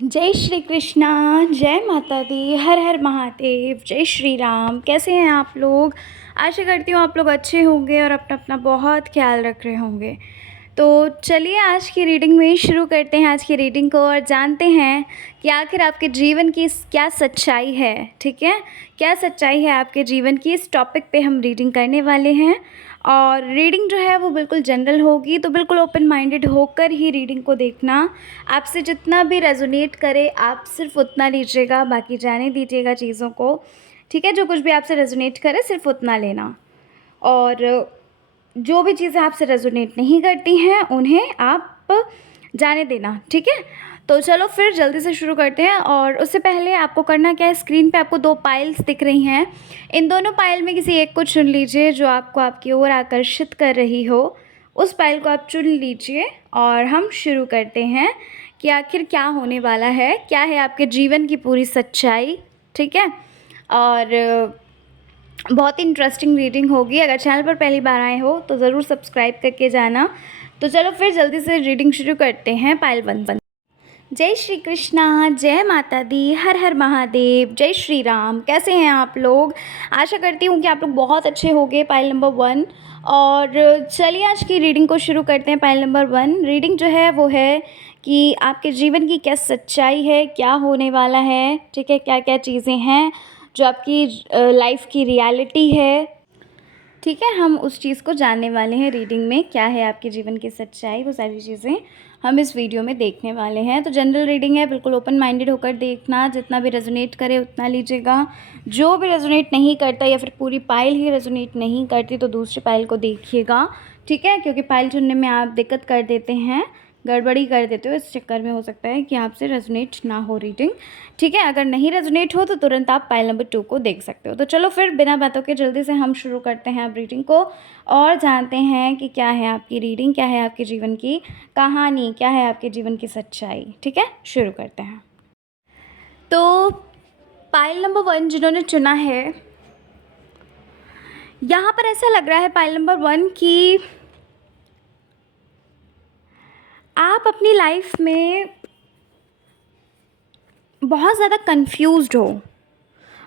जय श्री कृष्णा। जय माता दी। हर हर महादेव। जय श्री राम। कैसे हैं आप लोग? आशा करती हूँ आप लोग अच्छे होंगे और अपना अपना बहुत ख्याल रख रहे होंगे। तो चलिए आज की रीडिंग में शुरू करते हैं आज की रीडिंग को और जानते हैं कि आखिर आपके जीवन की क्या सच्चाई है। ठीक है, क्या सच्चाई है आपके जीवन की, इस टॉपिक पे हम रीडिंग करने वाले हैं। और रीडिंग जो है वो बिल्कुल जनरल होगी, तो बिल्कुल ओपन माइंडेड होकर ही रीडिंग को देखना। आपसे जितना भी रेजोनेट करे आप सिर्फ उतना लीजिएगा, बाकी जाने दीजिएगा चीज़ों को। ठीक है, जो कुछ भी आपसे रेजोनेट करे सिर्फ उतना लेना, और जो भी चीज़ें आपसे रेजोनेट नहीं करती हैं उन्हें आप जाने देना। ठीक है, तो चलो फिर जल्दी से शुरू करते हैं। और उससे पहले आपको करना क्या है, स्क्रीन पे आपको 2 पाइल्स दिख रही हैं। इन दोनों पाइल में किसी एक को चुन लीजिए जो आपको आपकी ओर आकर्षित कर रही हो। उस पाइल को आप चुन लीजिए और हम शुरू करते हैं कि आखिर क्या होने वाला है, क्या है आपके जीवन की पूरी सच्चाई। ठीक है, और बहुत ही इंटरेस्टिंग रीडिंग होगी। अगर चैनल पर पहली बार आए हो तो ज़रूर सब्सक्राइब करके जाना। तो चलो फिर जल्दी से रीडिंग शुरू करते हैं। पाइल 1। जय श्री कृष्णा। जय माता दी। हर हर महादेव। जय श्री राम। कैसे हैं आप लोग? आशा करती हूँ कि आप लोग बहुत अच्छे होंगे। Pile number 1। और चलिए आज की रीडिंग को शुरू करते हैं। पाइल नंबर 1 रीडिंग जो है वो है कि आपके जीवन की क्या सच्चाई है, क्या होने वाला है। ठीक है, क्या क्या चीज़ें हैं जो आपकी लाइफ की रियलिटी है। ठीक है, हम उस चीज़ को जानने वाले हैं रीडिंग में। क्या है आपके जीवन की सच्चाई, वो सारी चीज़ें हम इस वीडियो में देखने वाले हैं। तो जनरल रीडिंग है, बिल्कुल ओपन माइंडेड होकर देखना। जितना भी रेजोनेट करे उतना लीजिएगा। जो भी रेजोनेट नहीं करता या फिर पूरी पाइल ही रेजोनेट नहीं करती तो दूसरी पाइल को देखिएगा। ठीक है, क्योंकि पाइल चुनने में आप दिक्कत कर देते हैं, गड़बड़ी कर देते हो, इस चक्कर में हो सकता है कि आपसे रेजोनेट ना हो रीडिंग। ठीक है, अगर नहीं रेजोनेट हो तो तुरंत आप पाइल नंबर 2 को देख सकते हो। तो चलो फिर बिना बातों के जल्दी से हम शुरू करते हैं अब रीडिंग को और जानते हैं कि क्या है आपकी रीडिंग, क्या है आपके जीवन की कहानी, क्या है आपके जीवन की सच्चाई। ठीक है, शुरू करते हैं। तो पाइल नंबर 1 जिन्होंने चुना है, यहाँ पर ऐसा लग रहा है पाइल नंबर 1 कि आप अपनी लाइफ में बहुत ज़्यादा कंफ्यूज्ड हो,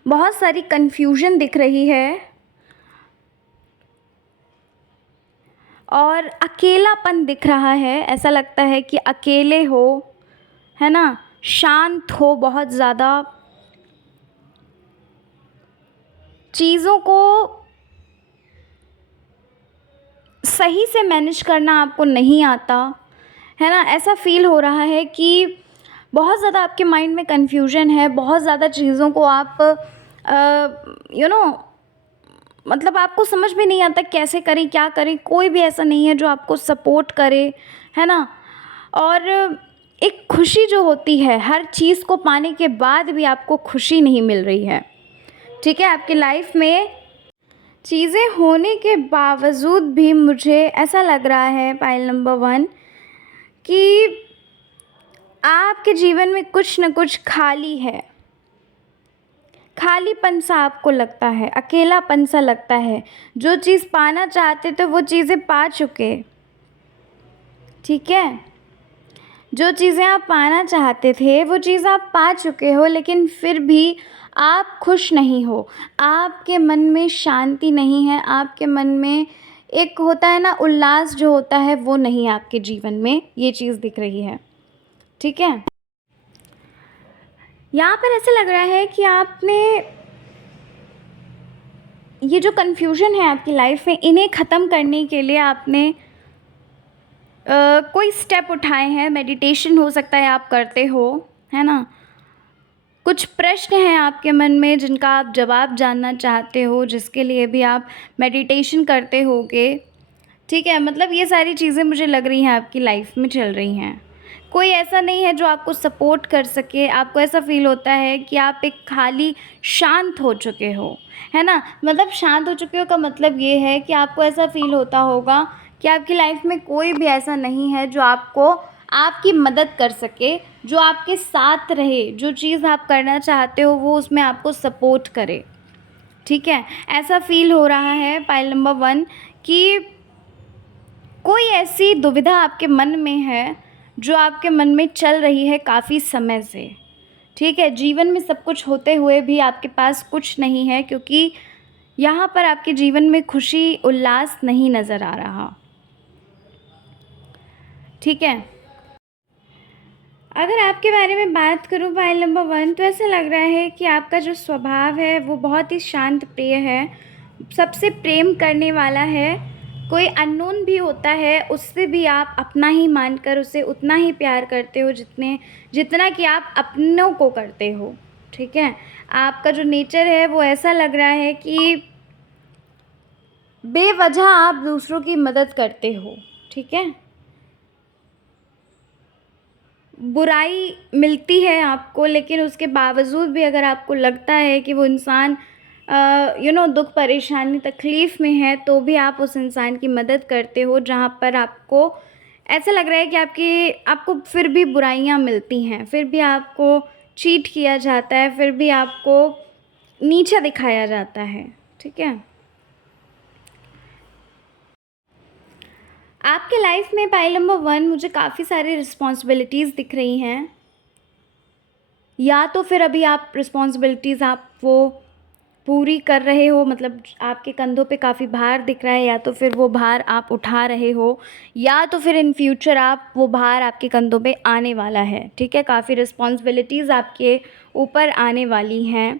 बहुत सारी कन्फ्यूजन दिख रही है और अकेलापन दिख रहा है। ऐसा लगता है कि अकेले हो, है ना, शांत हो, बहुत ज़्यादा चीज़ों को सही से मैनेज करना आपको नहीं आता, है ना। ऐसा फील हो रहा है कि बहुत ज़्यादा आपके माइंड में कन्फ्यूजन है, बहुत ज़्यादा चीज़ों को आप मतलब आपको समझ में नहीं आता कैसे करें, क्या करें। कोई भी ऐसा नहीं है जो आपको सपोर्ट करे, है ना। और एक खुशी जो होती है, हर चीज़ को पाने के बाद भी आपको खुशी नहीं मिल रही है। ठीक है, आपकी लाइफ में चीज़ें होने के बावजूद भी मुझे ऐसा लग रहा है पाइल नंबर 1 कि आपके जीवन में कुछ न कुछ खाली है, खालीपन सा आपको लगता है, अकेलापन सा लगता है। जो चीज़ पाना चाहते थे वो चीज़ें पा चुके। ठीक है, जो चीज़ें आप पाना चाहते थे वो चीज़ आप पा चुके हो, लेकिन फिर भी आप खुश नहीं हो। आपके मन में शांति नहीं है, आपके मन में एक होता है ना उल्लास जो होता है, वो नहीं है आपके जीवन में। ये चीज़ दिख रही है। ठीक है, यहाँ पर ऐसा लग रहा है कि आपने ये जो कन्फ्यूजन है आपकी लाइफ में, इन्हें ख़त्म करने के लिए आपने कोई स्टेप उठाए हैं। मेडिटेशन हो सकता है आप करते हो, है ना। कुछ प्रश्न हैं आपके मन में जिनका आप जवाब जानना चाहते हो, जिसके लिए भी आप मेडिटेशन करते होगे। ठीक है, मतलब ये सारी चीज़ें मुझे लग रही हैं आपकी लाइफ में चल रही हैं। कोई ऐसा नहीं है जो आपको सपोर्ट कर सके। आपको ऐसा फ़ील होता है कि आप एक खाली शांत हो चुके हो, है ना। मतलब शांत हो चुके हो का मतलब ये है कि आपको ऐसा फ़ील होता होगा कि आपकी लाइफ में कोई भी ऐसा नहीं है जो आपको आपकी मदद कर सके, जो आपके साथ रहे, जो चीज़ आप करना चाहते हो वो उसमें आपको सपोर्ट करे। ठीक है, ऐसा फ़ील हो रहा है पाइल नंबर 1 कि कोई ऐसी दुविधा आपके मन में है जो आपके मन में चल रही है काफ़ी समय से, ठीक है। जीवन में सब कुछ होते हुए भी आपके पास कुछ नहीं है, क्योंकि यहाँ पर आपके जीवन में खुशी उल्लास नहीं नज़र आ रहा, ठीक है। अगर आपके बारे में बात करूँ पाइल नंबर 1, तो ऐसा लग रहा है कि आपका जो स्वभाव है वो बहुत ही शांत प्रिय है, सबसे प्रेम करने वाला है। कोई अननोन भी होता है उससे भी आप अपना ही मानकर उसे उतना ही प्यार करते हो जितना कि आप अपनों को करते हो, ठीक है। आपका जो नेचर है वो ऐसा लग रहा है कि बेवजह आप दूसरों की मदद करते हो, ठीक है। बुराई मिलती है आपको, लेकिन उसके बावजूद भी अगर आपको लगता है कि वो इंसान दुख परेशानी तकलीफ़ में है, तो भी आप उस इंसान की मदद करते हो, जहाँ पर आपको ऐसा लग रहा है कि आपको फिर भी बुराइयाँ मिलती हैं, फिर भी आपको चीट किया जाता है, फिर भी आपको नीचा दिखाया जाता है, ठीक है। आपके लाइफ में पाइल नंबर 1 मुझे काफ़ी सारी रिस्पॉन्सिबिलिटीज़ दिख रही हैं, या तो फिर अभी आप रिस्पॉन्सिबिलिटीज़ आप वो पूरी कर रहे हो, मतलब आपके कंधों पे काफ़ी भार दिख रहा है, या तो फिर वो भार आप उठा रहे हो, या तो फिर इन फ्यूचर आप वो भार आपके कंधों पे आने वाला है, ठीक है। काफ़ी रिस्पॉन्सिबिलिटीज़ आपके ऊपर आने वाली हैं,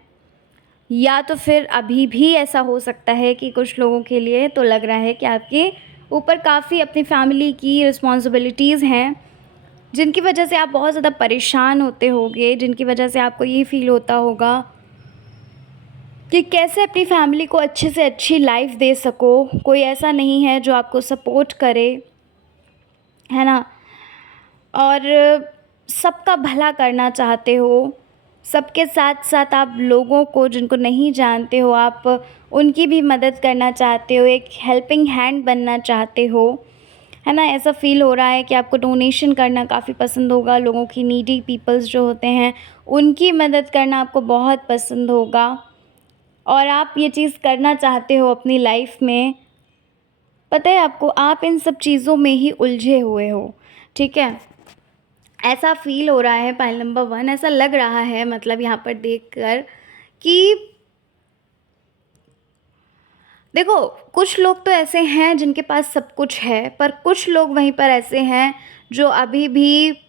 या तो फिर अभी भी ऐसा हो सकता है कि कुछ लोगों के लिए तो लग रहा है कि आपके ऊपर काफ़ी अपनी फैमिली की रिस्पॉन्सिबिलिटीज़ हैं, जिनकी वजह से आप बहुत ज़्यादा परेशान होते होंगे, जिनकी वजह से आपको ये फ़ील होता होगा कि कैसे अपनी फैमिली को अच्छे से अच्छी लाइफ दे सको, कोई ऐसा नहीं है जो आपको सपोर्ट करे, है ना। और सबका भला करना चाहते हो, सबके साथ साथ आप लोगों को जिनको नहीं जानते हो आप उनकी भी मदद करना चाहते हो, एक हेल्पिंग हैंड बनना चाहते हो, है ना। ऐसा फ़ील हो रहा है कि आपको डोनेशन करना काफ़ी पसंद होगा, लोगों की नीडी पीपल्स जो होते हैं उनकी मदद करना आपको बहुत पसंद होगा, और आप ये चीज़ करना चाहते हो अपनी लाइफ में। पता है आपको, आप इन सब चीज़ों में ही उलझे हुए हो, ठीक है। ऐसा फ़ील हो रहा है पाइल नंबर 1, ऐसा लग रहा है, मतलब यहाँ पर देखकर कि देखो, कुछ लोग तो ऐसे हैं जिनके पास सब कुछ है, पर कुछ लोग वहीं पर ऐसे हैं जो अभी भी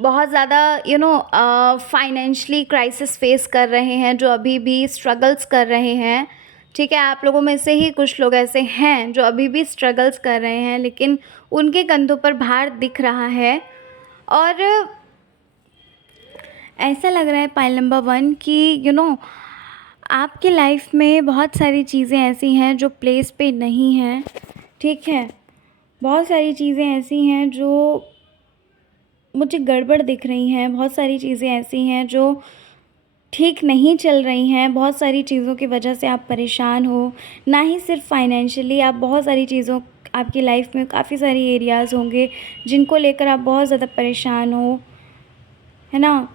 बहुत ज़्यादा फाइनेंशियली क्राइसिस फेस कर रहे हैं, जो अभी भी स्ट्रगल्स कर रहे हैं, ठीक है। आप लोगों में से ही कुछ लोग ऐसे हैं जो अभी भी स्ट्रगल्स कर रहे हैं, लेकिन उनके कंधों पर भार दिख रहा है। और ऐसा लग रहा है पाइल नंबर 1 कि आपकी लाइफ में बहुत सारी चीज़ें ऐसी हैं जो प्लेस पे नहीं हैं, ठीक है। बहुत सारी चीज़ें ऐसी हैं जो मुझे गड़बड़ दिख रही हैं, बहुत सारी चीज़ें ऐसी हैं जो ठीक नहीं चल रही हैं, बहुत सारी चीज़ों की वजह से आप परेशान हो, ना ही सिर्फ फाइनेंशियली, आप बहुत सारी चीज़ों आपकी लाइफ में काफ़ी सारी एरियाज़ होंगे जिनको लेकर आप बहुत ज़्यादा परेशान हो, है ना।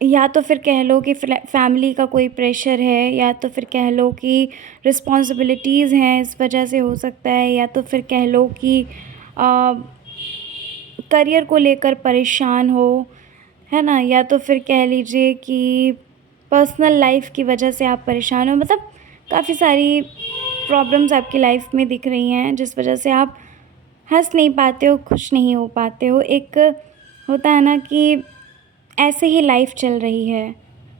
या तो फिर कह लो कि फैमिली का कोई प्रेशर है, या तो फिर कह लो कि रिस्पॉन्सिबिलिटीज़ हैं इस वजह से हो सकता है, या तो फिर कह लो कि करियर को लेकर परेशान हो, है ना। या तो फिर कह लीजिए कि पर्सनल लाइफ की वजह से आप परेशान हो, मतलब काफ़ी सारी प्रॉब्लम्स आपकी लाइफ में दिख रही हैं जिस वजह से आप हंस नहीं पाते हो, खुश नहीं हो पाते हो। एक होता है ना कि ऐसे ही लाइफ चल रही है,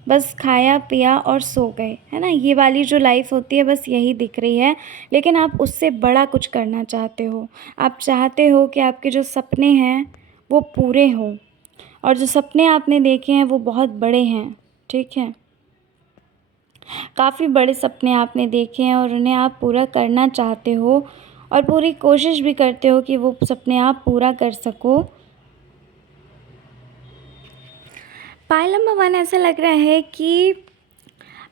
बस खाया पिया और सो गए, है ना। ये वाली जो लाइफ होती है बस यही दिख रही है, लेकिन आप उससे बड़ा कुछ करना चाहते हो। आप चाहते हो कि आपके जो सपने हैं वो पूरे हों, और जो सपने आपने देखे हैं वो बहुत बड़े हैं, ठीक है। काफ़ी बड़े सपने आपने देखे हैं और उन्हें आप पूरा करना चाहते हो, और पूरी कोशिश भी करते हो कि वो सपने आप पूरा कर सको। पाइल नंबर 1 ऐसा लग रहा है कि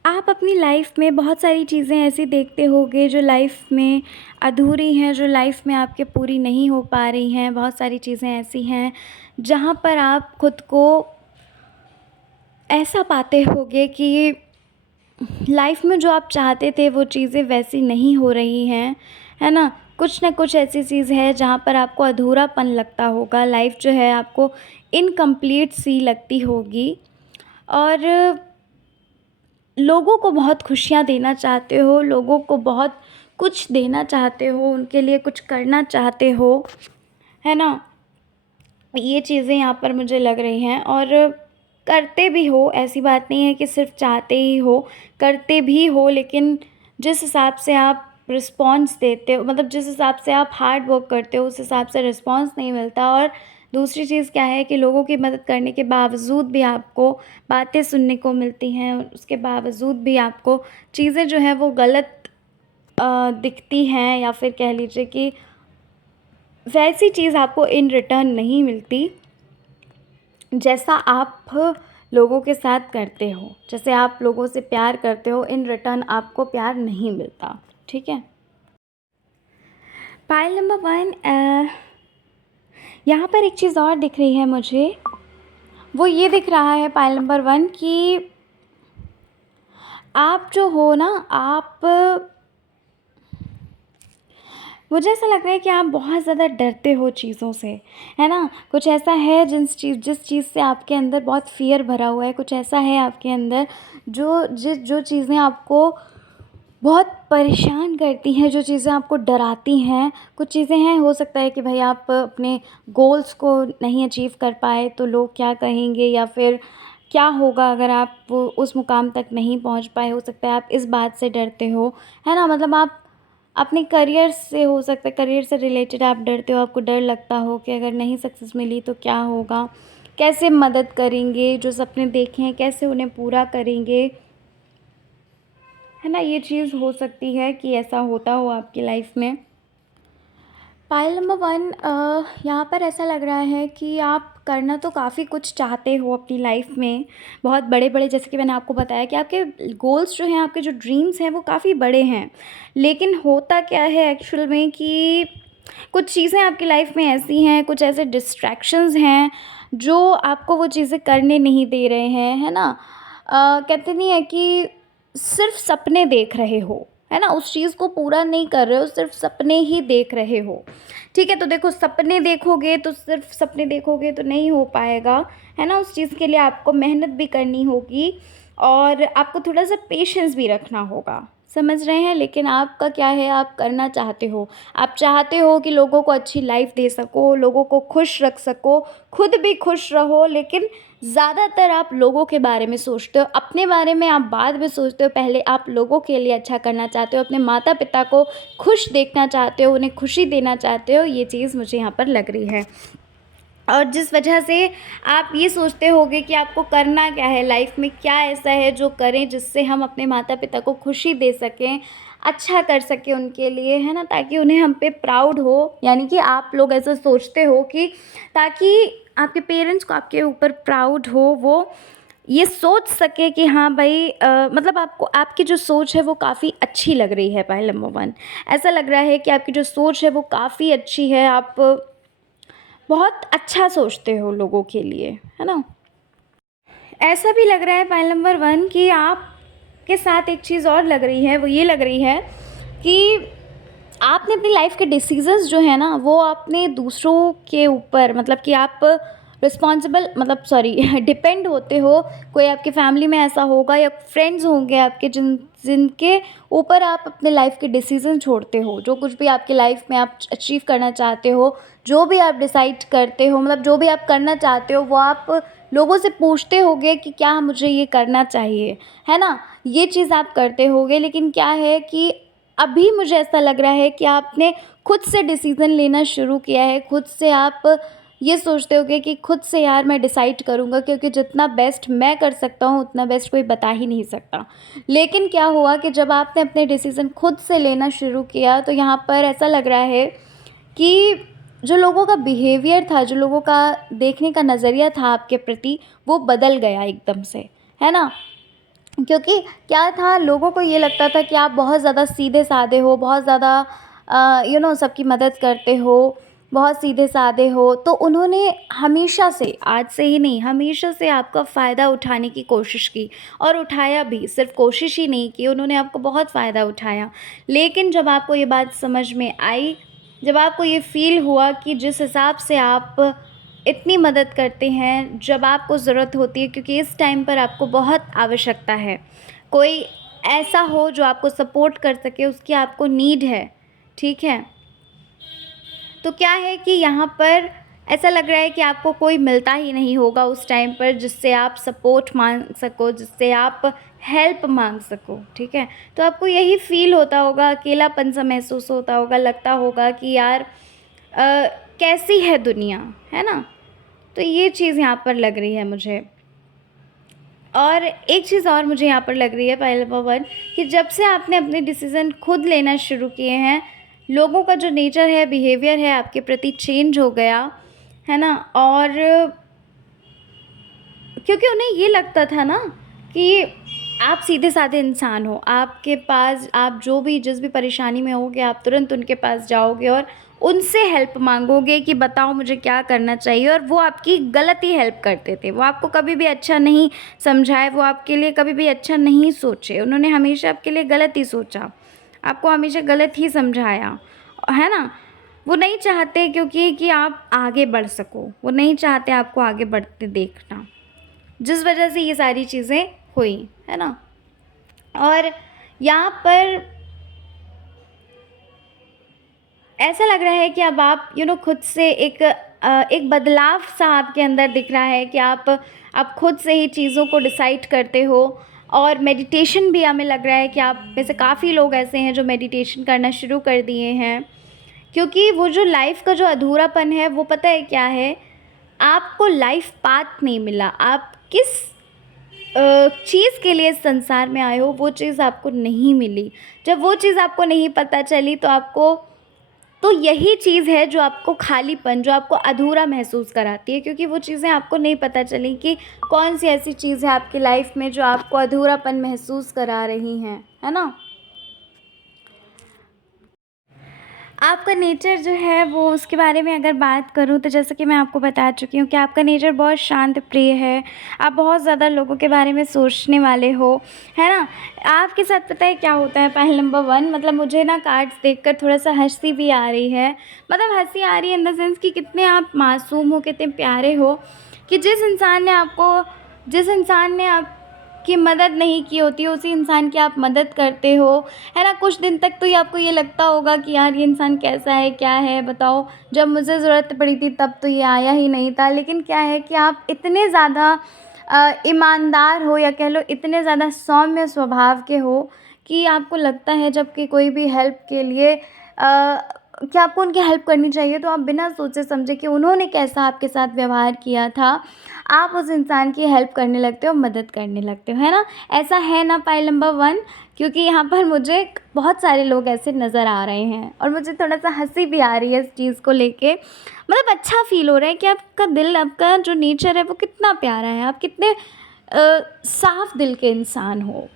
आप अपनी लाइफ में बहुत सारी चीज़ें ऐसी देखते होंगे जो लाइफ में अधूरी हैं, जो लाइफ में आपके पूरी नहीं हो पा रही हैं। बहुत सारी चीज़ें ऐसी हैं जहाँ पर आप खुद को ऐसा पाते होंगे कि लाइफ में जो आप चाहते थे वो चीज़ें वैसी नहीं हो रही हैं, है ना। कुछ ना कुछ ऐसी चीज़ है जहाँ पर आपको अधूरापन लगता होगा, लाइफ़ जो है आपको इनकम्प्लीट सी लगती होगी और लोगों को बहुत खुशियाँ देना चाहते हो, लोगों को बहुत कुछ देना चाहते हो, उनके लिए कुछ करना चाहते हो, है ना? ये चीज़ें यहाँ पर मुझे लग रही हैं और करते भी हो, ऐसी बात नहीं है कि सिर्फ़ चाहते ही हो, करते भी हो, लेकिन जिस हिसाब से आप रिस्पॉन्स देते हो, मतलब जिस हिसाब से आप हार्ड वर्क करते हो उस हिसाब से रिस्पॉन्स नहीं मिलता। और दूसरी चीज़ क्या है कि लोगों की मदद करने के बावजूद भी आपको बातें सुनने को मिलती हैं, उसके बावजूद भी आपको चीज़ें जो हैं वो गलत दिखती हैं, या फिर कह लीजिए कि वैसी चीज़ आपको इन रिटर्न नहीं मिलती जैसा आप लोगों के साथ करते हो। जैसे आप लोगों से प्यार करते हो, इन रिटर्न आपको प्यार नहीं मिलता, ठीक है? पाइल नंबर 1, यहाँ पर एक चीज़ और दिख रही है मुझे, वो ये दिख रहा है पाइल नंबर 1 कि आप जो हो ना, आप मुझे ऐसा लग रहा है कि आप बहुत ज़्यादा डरते हो चीज़ों से, है ना? कुछ ऐसा है जिस चीज़ से आपके अंदर बहुत फ़ियर भरा हुआ है, कुछ ऐसा है आपके अंदर जो चीज़ें आपको बहुत परेशान करती हैं, जो चीज़ें आपको डराती हैं। कुछ चीज़ें हैं, हो सकता है कि भाई आप अपने गोल्स को नहीं अचीव कर पाए तो लोग क्या कहेंगे, या फिर क्या होगा अगर आप उस मुकाम तक नहीं पहुंच पाए। हो सकता है आप इस बात से डरते हो, है ना? मतलब आप अपने करियर से, हो सकता है करियर से रिलेटेड आप डरते हो, आपको डर लगता हो कि अगर नहीं सक्सेस मिली तो क्या होगा, कैसे मदद करेंगे, जो सपने देखे हैं कैसे उन्हें पूरा करेंगे, है ना? ये चीज़ हो सकती है कि ऐसा होता हो आपकी लाइफ में। पाइल नंबर 1, यहाँ पर ऐसा लग रहा है कि आप करना तो काफ़ी कुछ चाहते हो अपनी लाइफ में, बहुत बड़े-बड़े, जैसे कि मैंने आपको बताया कि आपके गोल्स जो हैं, आपके जो ड्रीम्स हैं वो काफ़ी बड़े हैं। लेकिन होता क्या है एक्चुअल में कि कुछ चीज़ें आपकी लाइफ में ऐसी हैं, कुछ ऐसे डिस्ट्रैक्शंस हैं जो आपको वो चीज़ें करने नहीं दे रहे हैं, है ना? कहते नहीं है कि सिर्फ़ सपने देख रहे हो, है ना? उस चीज़ को पूरा नहीं कर रहे हो, सिर्फ़ सपने ही देख रहे हो, ठीक है? तो देखो, सपने देखोगे तो सिर्फ़ सपने देखोगे तो नहीं हो पाएगा, है ना? उस चीज़ के लिए आपको मेहनत भी करनी होगी और आपको थोड़ा-सा पेशेंस भी रखना होगा, समझ रहे हैं? लेकिन आपका क्या है, आप करना चाहते हो। आप चाहते हो कि लोगों को अच्छी लाइफ़ दे सको, लोगों को खुश रख सको, खुद भी खुश रहो, लेकिन ज़्यादातर आप लोगों के बारे में सोचते हो, अपने बारे में आप बाद में सोचते हो, पहले आप लोगों के लिए अच्छा करना चाहते हो, अपने माता-पिता को खुश देखना चाहते हो, उन्हें खुशी देना चाहते हो, ये चीज़ मुझे यहाँ पर लग रही है। और जिस वजह से आप ये सोचते होगे कि आपको करना क्या है लाइफ में, क्या ऐसा है जो करें जिससे हम अपने माता-पिता को खुशी दे सकें, अच्छा कर सकें उनके लिए, है ना? ताकि उन्हें हम पे प्राउड हो, यानी कि आप लोग ऐसा सोचते हो कि ताकि आपके पेरेंट्स को आपके ऊपर प्राउड हो, वो ये सोच सके कि हाँ भाई, मतलब आपको आपकी जो सोच है वो काफ़ी अच्छी लग रही है। पॉइंट नंबर 1, ऐसा लग रहा है कि आपकी जो सोच है वो काफ़ी अच्छी है, आप बहुत अच्छा सोचते हो लोगों के लिए, है ना? ऐसा भी लग रहा है पॉइंट नंबर 1 कि आपके साथ एक चीज़ और लग रही है, वो ये लग रही है कि आपने अपनी लाइफ के डिसीजंस जो है ना, वो आपने दूसरों के ऊपर, मतलब कि आप रिस्पॉन्सिबल, मतलब सॉरी डिपेंड होते हो। कोई आपकी फैमिली में ऐसा होगा या फ्रेंड्स होंगे आपके जिनके ऊपर आप अपने लाइफ के डिसीजन छोड़ते हो। जो कुछ भी आपकी लाइफ में आप अचीव करना चाहते हो, जो भी आप डिसाइड करते हो, मतलब जो भी आप करना चाहते हो, वो आप लोगों से पूछते होगे कि क्या मुझे ये करना चाहिए, है ना? ये चीज़ आप करते होगे, लेकिन क्या है कि अभी मुझे ऐसा लग रहा है कि आपने खुद से डिसीज़न लेना शुरू किया है, खुद से आप ये सोचते होगे कि खुद से यार मैं डिसाइड करूँगा, क्योंकि जितना बेस्ट मैं कर सकता हूँ उतना बेस्ट कोई बता ही नहीं सकता। लेकिन क्या हुआ कि जब आपने अपने डिसीज़न खुद से लेना शुरू किया तो यहाँ पर ऐसा लग रहा है कि जो लोगों का बिहेवियर था, जो लोगों का देखने का नज़रिया था आपके प्रति, वो बदल गया एकदम से, है ना? क्योंकि क्या था, लोगों को ये लगता था कि आप बहुत ज़्यादा सीधे-साधे हो, बहुत ज़्यादा सबकी मदद करते हो, बहुत सीधे-साधे हो, तो उन्होंने हमेशा से, आज से ही नहीं, हमेशा से आपका फ़ायदा उठाने की कोशिश की और उठाया भी, सिर्फ़ कोशिश ही नहीं की, उन्होंने आपको बहुत फ़ायदा उठाया। लेकिन जब आपको ये बात समझ में आई जब आपको ये फ़ील हुआ कि जिस हिसाब से आप इतनी मदद करते हैं जब आपको ज़रूरत होती है, क्योंकि इस टाइम पर आपको बहुत आवश्यकता है, कोई ऐसा हो जो आपको सपोर्ट कर सके, उसकी आपको नीड है, ठीक है? तो क्या है कि यहाँ पर ऐसा लग रहा है कि आपको कोई मिलता ही नहीं होगा उस टाइम पर जिससे आप सपोर्ट मांग सको, जिससे आप हेल्प मांग सको, ठीक है? तो आपको यही फ़ील होता होगा, अकेलापन सा महसूस होता होगा, लगता होगा कि यार कैसी है दुनिया, है ना? तो ये चीज़ यहाँ पर लग रही है मुझे। और एक चीज़ और मुझे यहाँ पर लग रही है पहले नंबर 1, कि जब से आपने अपने डिसीज़न खुद लेना शुरू किए हैं, लोगों का जो नेचर है, बिहेवियर है आपके प्रति चेंज हो गया, है ना? और क्योंकि उन्हें ये लगता था ना कि आप सीधे-साधे इंसान हो, आपके पास आप जो भी जिस भी परेशानी में होगे, आप तुरंत उनके पास जाओगे और उनसे हेल्प माँगोगे कि बताओ मुझे क्या करना चाहिए, और वो आपकी गलत ही हेल्प करते थे। वो आपको कभी भी अच्छा नहीं समझाए, वो आपके लिए कभी भी अच्छा नहीं सोचे। उन्होंने हमेशा आपके लिए गलत ही सोचा, आपको हमेशा गलत ही समझाया, है ना? वो नहीं चाहते क्योंकि कि आप आगे बढ़ सको, वो नहीं चाहते आपको आगे बढ़ते देखना। जिस वजह से ये सारी चीज़ें हुई, है ना? और यहाँ पर ऐसा लग रहा है कि अब आप खुद से एक बदलाव सा आपके अंदर दिख रहा है कि आप खुद से ही चीज़ों को डिसाइड करते हो। और मेडिटेशन भी हमें लग रहा है कि आप में से काफ़ी लोग ऐसे हैं जो मेडिटेशन करना शुरू कर दिए हैं, क्योंकि वो जो लाइफ़ का जो अधूरापन है वो पता है क्या है? आपको लाइफ़ पाथ नहीं मिला। आप किस चीज़ के लिए इस संसार में आए हो, वो चीज़ आपको नहीं मिली। जब वो चीज़ आपको नहीं पता चली तो यही चीज़ है जो आपको खालीपन, जो आपको अधूरा महसूस कराती है, क्योंकि वो चीज़ें आपको नहीं पता चली कि कौन-सी ऐसी चीज़ है आपकी लाइफ़ में जो आपको अधूरापन महसूस करा रही हैं, है ना? आपका नेचर जो है वो उसके बारे में अगर बात करूँ तो जैसा कि मैं आपको बता चुकी हूँ कि आपका नेचर बहुत शांत प्रिय है। आप बहुत ज़्यादा लोगों के बारे में सोचने वाले हो, है ना? आपके साथ पता है क्या होता है, पहल नंबर 1 मतलब मुझे ना कार्ड्स देखकर थोड़ा-सा हँसी भी आ रही है। मतलब हँसी आ रही है इन द सेंस कि कितने आप मासूम हो, कितने प्यारे हो, कि जिस इंसान ने आपकी मदद नहीं की होती है, उसी इंसान की आप मदद करते हो, है ना? कुछ दिन तक तो ये आपको ये लगता होगा कि यार ये इंसान कैसा है, क्या है बताओ? जब मुझे ज़रूरत पड़ी थी तब तो ये आया ही नहीं था। लेकिन क्या है कि आप इतने ज़्यादा ईमानदार हो, या कह लो इतने ज़्यादा सौम्य स्वभाव के हो कि आपको लगता है जब कि कोई भी हेल्प के लिए कि आपको उनकी हेल्प करनी चाहिए तो आप बिना सोचे समझे कि उन्होंने कैसा आपके साथ व्यवहार किया था, आप उस इंसान की हेल्प करने लगते हो, मदद करने लगते हो, है ना? ऐसा है ना पाइल नंबर 1? क्योंकि यहाँ पर मुझे बहुत सारे लोग ऐसे नज़र आ रहे हैं और मुझे थोड़ा-सा हँसी भी आ रही है इस चीज़ को लेके। मतलब अच्छा फ़ील हो रहा है कि आपका दिल, आपका जो नेचर है वो कितना प्यारा है, आप कितने साफ़ दिल के इंसान हो,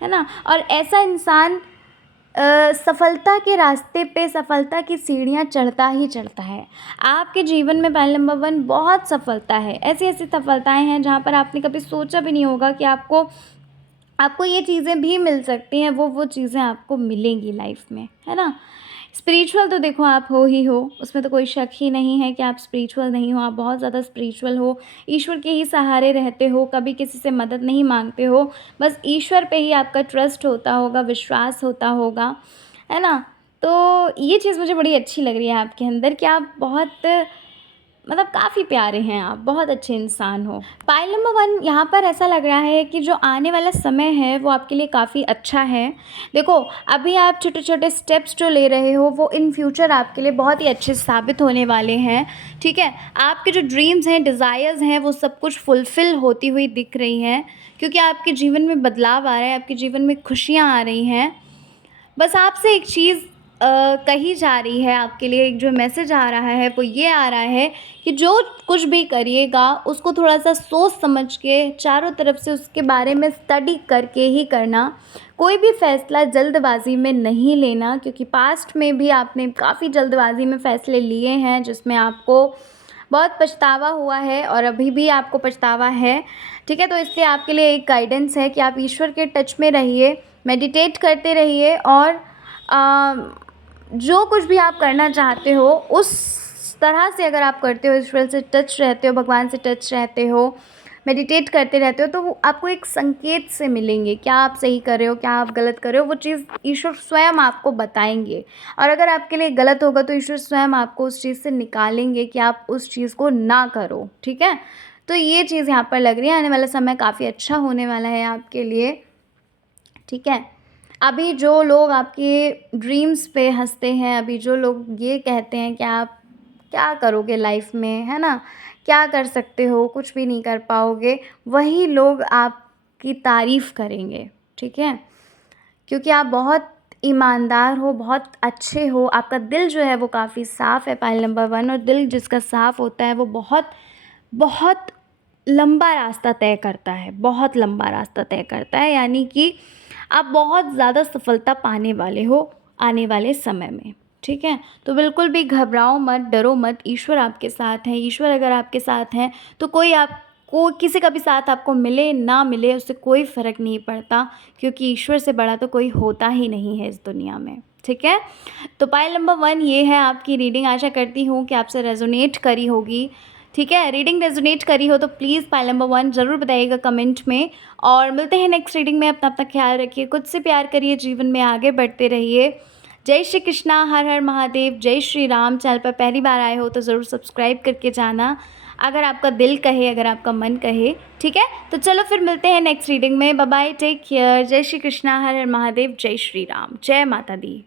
है ना? और ऐसा इंसान सफलता के रास्ते पे सफलता की सीढ़ियाँ चढ़ता ही चढ़ता है। आपके जीवन में पहल नंबर 1 बहुत सफलता है। ऐसी-ऐसी सफलताएँ हैं जहाँ पर आपने कभी सोचा भी नहीं होगा कि आपको आपको ये चीज़ें भी मिल सकती हैं, वो चीज़ें आपको मिलेंगी लाइफ़ में, है ना? स्पिरिचुअल तो देखो आप हो ही हो, उसमें तो कोई शक ही नहीं है कि आप स्पिरिचुअल नहीं हो, आप बहुत ज़्यादा स्पिरिचुअल हो, ईश्वर के ही सहारे रहते हो, कभी किसी से मदद नहीं माँगते हो, बस ईश्वर पे ही आपका ट्रस्ट होता होगा, विश्वास होता होगा, है ना? तो ये चीज़ मुझे बड़ी अच्छी लग रही है आपके अंदर कि आप बहुत मतलब काफ़ी प्यारे हैं आप, बहुत अच्छे इंसान हो। पाइल नंबर 1 यहाँ पर ऐसा लग रहा है कि जो आने वाला समय है वो आपके लिए काफ़ी अच्छा है। देखो, अभी आप छोटे-छोटे स्टेप्स जो ले रहे हो वो इन फ्यूचर आपके लिए बहुत ही अच्छे साबित होने वाले हैं, ठीक है? आपके जो ड्रीम्स हैं, डिज़ायर्स हैं, वो सब कुछ फुलफ़िल होती हुई दिख रही हैं, क्योंकि आपके जीवन में बदलाव आ रहा है, आपके जीवन में खुशियाँ आ रही हैं। बस आपसे एक चीज़ कही जा रही है, आपके लिए एक जो मैसेज आ रहा है वो ये आ रहा है कि जो कुछ भी करिएगा उसको थोड़ा-सा सोच समझ के चारों तरफ से उसके बारे में स्टडी करके ही करना। कोई भी फ़ैसला जल्दबाज़ी में नहीं लेना, क्योंकि पास्ट में भी आपने काफ़ी जल्दबाज़ी में फ़ैसले लिए हैं जिसमें आपको बहुत पछतावा हुआ है और अभी भी आपको पछतावा है, ठीक है? तो इसलिए आपके लिए एक गाइडेंस है कि आप ईश्वर के टच में रहिए, मेडिटेट करते रहिए और अ, जो कुछ भी आप करना चाहते हो उस तरह से अगर आप करते हो, ईश्वर से टच रहते हो, भगवान से टच रहते हो, मेडिटेट करते रहते हो, तो वो आपको एक संकेत से मिलेंगे, क्या आप सही कर रहे हो, क्या आप गलत कर रहे हो, वो चीज़ ईश्वर स्वयं आपको बताएंगे। और अगर आपके लिए गलत होगा तो ईश्वर स्वयं आपको उस चीज़ से निकालेंगे कि आप उस चीज़ को ना करो। ठीक है, तो ये चीज़ यहाँ पर लग रही है, आने वाला समय काफ़ी अच्छा होने वाला है आपके लिए। ठीक है, अभी जो लोग आपके ड्रीम्स पे हंसते हैं, अभी जो लोग ये कहते हैं कि आप क्या करोगे लाइफ में, है ना, क्या कर सकते हो, कुछ भी नहीं कर पाओगे, वही लोग आपकी तारीफ़ करेंगे। ठीक है, क्योंकि आप बहुत ईमानदार हो, बहुत अच्छे हो, आपका दिल जो है वो काफ़ी साफ़ है, पाइल नंबर 1। और दिल जिसका साफ़ होता है वो बहुत बहुत लंबा रास्ता तय करता है, बहुत लंबा रास्ता तय करता है, यानी कि आप बहुत ज़्यादा सफलता पाने वाले हो आने वाले समय में। ठीक है, तो बिल्कुल भी घबराओ मत, डरो मत, ईश्वर आपके साथ है। ईश्वर अगर आपके साथ हैं तो कोई आपको, किसी का भी साथ आपको मिले ना मिले, उससे कोई फ़र्क नहीं पड़ता, क्योंकि ईश्वर से बड़ा तो कोई होता ही नहीं है इस दुनिया में। ठीक है, तो पाइल नंबर 1 ये है आपकी रीडिंग। आशा करती हूँ कि आपसे रेजोनेट करी होगी। ठीक है, रीडिंग रेजोनेट करी हो तो प्लीज़ पाइल नंबर 1 ज़रूर बताइएगा कमेंट में। और मिलते हैं नेक्स्ट रीडिंग में। अपना ख्याल रखिए, खुद से प्यार करिए, जीवन में आगे बढ़ते रहिए। जय श्री कृष्णा, हर हर महादेव, जय श्री राम। चैनल पर पहली बार आए हो तो ज़रूर सब्सक्राइब करके जाना, अगर आपका दिल कहे, अगर आपका मन कहे। ठीक है, तो चलो फिर मिलते हैं नेक्स्ट रीडिंग में। Bye bye, take care. जय श्री कृष्णा, हर हर महादेव, जय श्री राम, जय माता दी।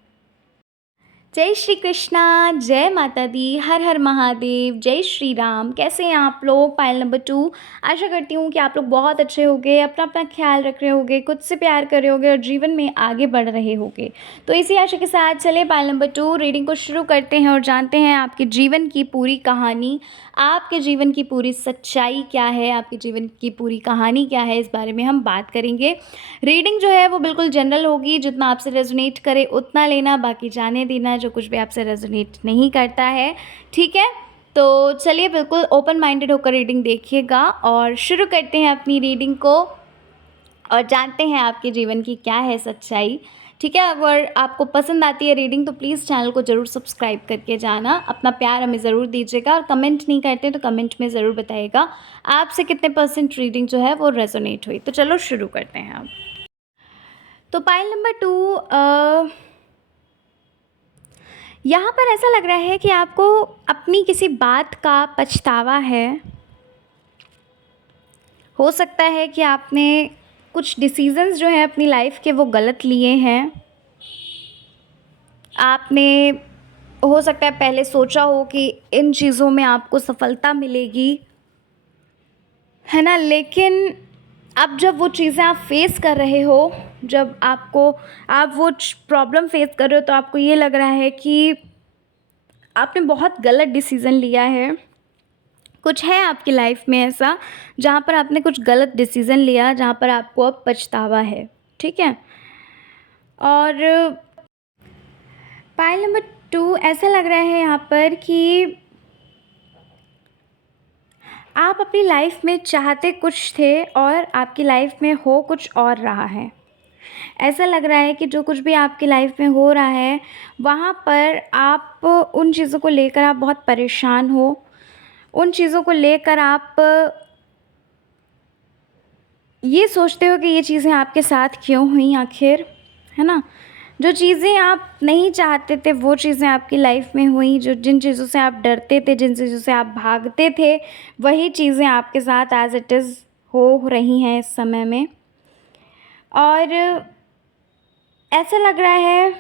जय श्री कृष्णा, जय माता दी, हर हर महादेव, जय श्री राम। कैसे हैं आप लोग? Pile number 2। आशा करती हूँ कि आप लोग बहुत अच्छे होंगे, अपना अपना ख्याल रख रहे होंगे, खुद से प्यार कर रहे होंगे और जीवन में आगे बढ़ रहे होंगे। तो इसी आशा के साथ चलिए पाइल नंबर 2 रीडिंग को शुरू करते हैं और जानते हैं आपके जीवन की पूरी कहानी, आपके जीवन की पूरी सच्चाई क्या है, आपके जीवन की पूरी कहानी क्या है, इस बारे में हम बात करेंगे। रीडिंग जो है वो बिल्कुल जनरल होगी, जितना आपसे रेजोनेट करे उतना लेना, बाकी जाने देना जो कुछ भी आपसे रेजोनेट नहीं करता है। ठीक है, तो चलिए बिल्कुल ओपन माइंडेड होकर रीडिंग देखिएगा और शुरू करते हैं अपनी रीडिंग को और जानते हैं आपके जीवन की क्या है सच्चाई। ठीक है, अगर आपको पसंद आती है रीडिंग तो प्लीज़ चैनल को ज़रूर सब्सक्राइब करके जाना, अपना प्यार हमें ज़रूर दीजिएगा और कमेंट नहीं करते तो कमेंट में ज़रूर बताइएगा आपसे कितने % रीडिंग जो है वो रेजोनेट हुई। तो चलो शुरू करते हैं अब। तो पाइल नंबर 2, यहाँ पर ऐसा लग रहा है कि आपको अपनी किसी बात का पछतावा है। हो सकता है कि आपने कुछ डिसीजंस जो हैं अपनी लाइफ के वो गलत लिए हैं। आपने, हो सकता है पहले सोचा हो कि इन चीज़ों में आपको सफलता मिलेगी, है ना, लेकिन अब जब वो चीज़ें आप फेस कर रहे हो, जब आप वो प्रॉब्लम फेस कर रहे हो, तो आपको ये लग रहा है कि आपने बहुत गलत डिसीज़न लिया है। कुछ है आपकी लाइफ में ऐसा जहाँ पर आपने कुछ गलत डिसीज़न लिया, जहाँ पर आपको अब पछतावा है। ठीक है, और पाइल नंबर 2 ऐसा लग रहा है यहाँ पर कि आप अपनी लाइफ में चाहते कुछ थे और आपकी लाइफ में हो कुछ और रहा है। ऐसा लग रहा है कि जो कुछ भी आपकी लाइफ में हो रहा है वहाँ पर आप उन चीज़ों को लेकर आप बहुत परेशान हो, उन चीज़ों को लेकर आप ये सोचते हो कि ये चीज़ें आपके साथ क्यों हुई आखिर, है ना। जो चीज़ें आप नहीं चाहते थे वो चीज़ें आपकी लाइफ में हुई, जो जिन चीज़ों से आप डरते थे, जिन चीज़ों से आप भागते थे, वही चीज़ें आपके साथ एज़ इट इज़ हो रही हैं इस समय में। और ऐसा लग रहा है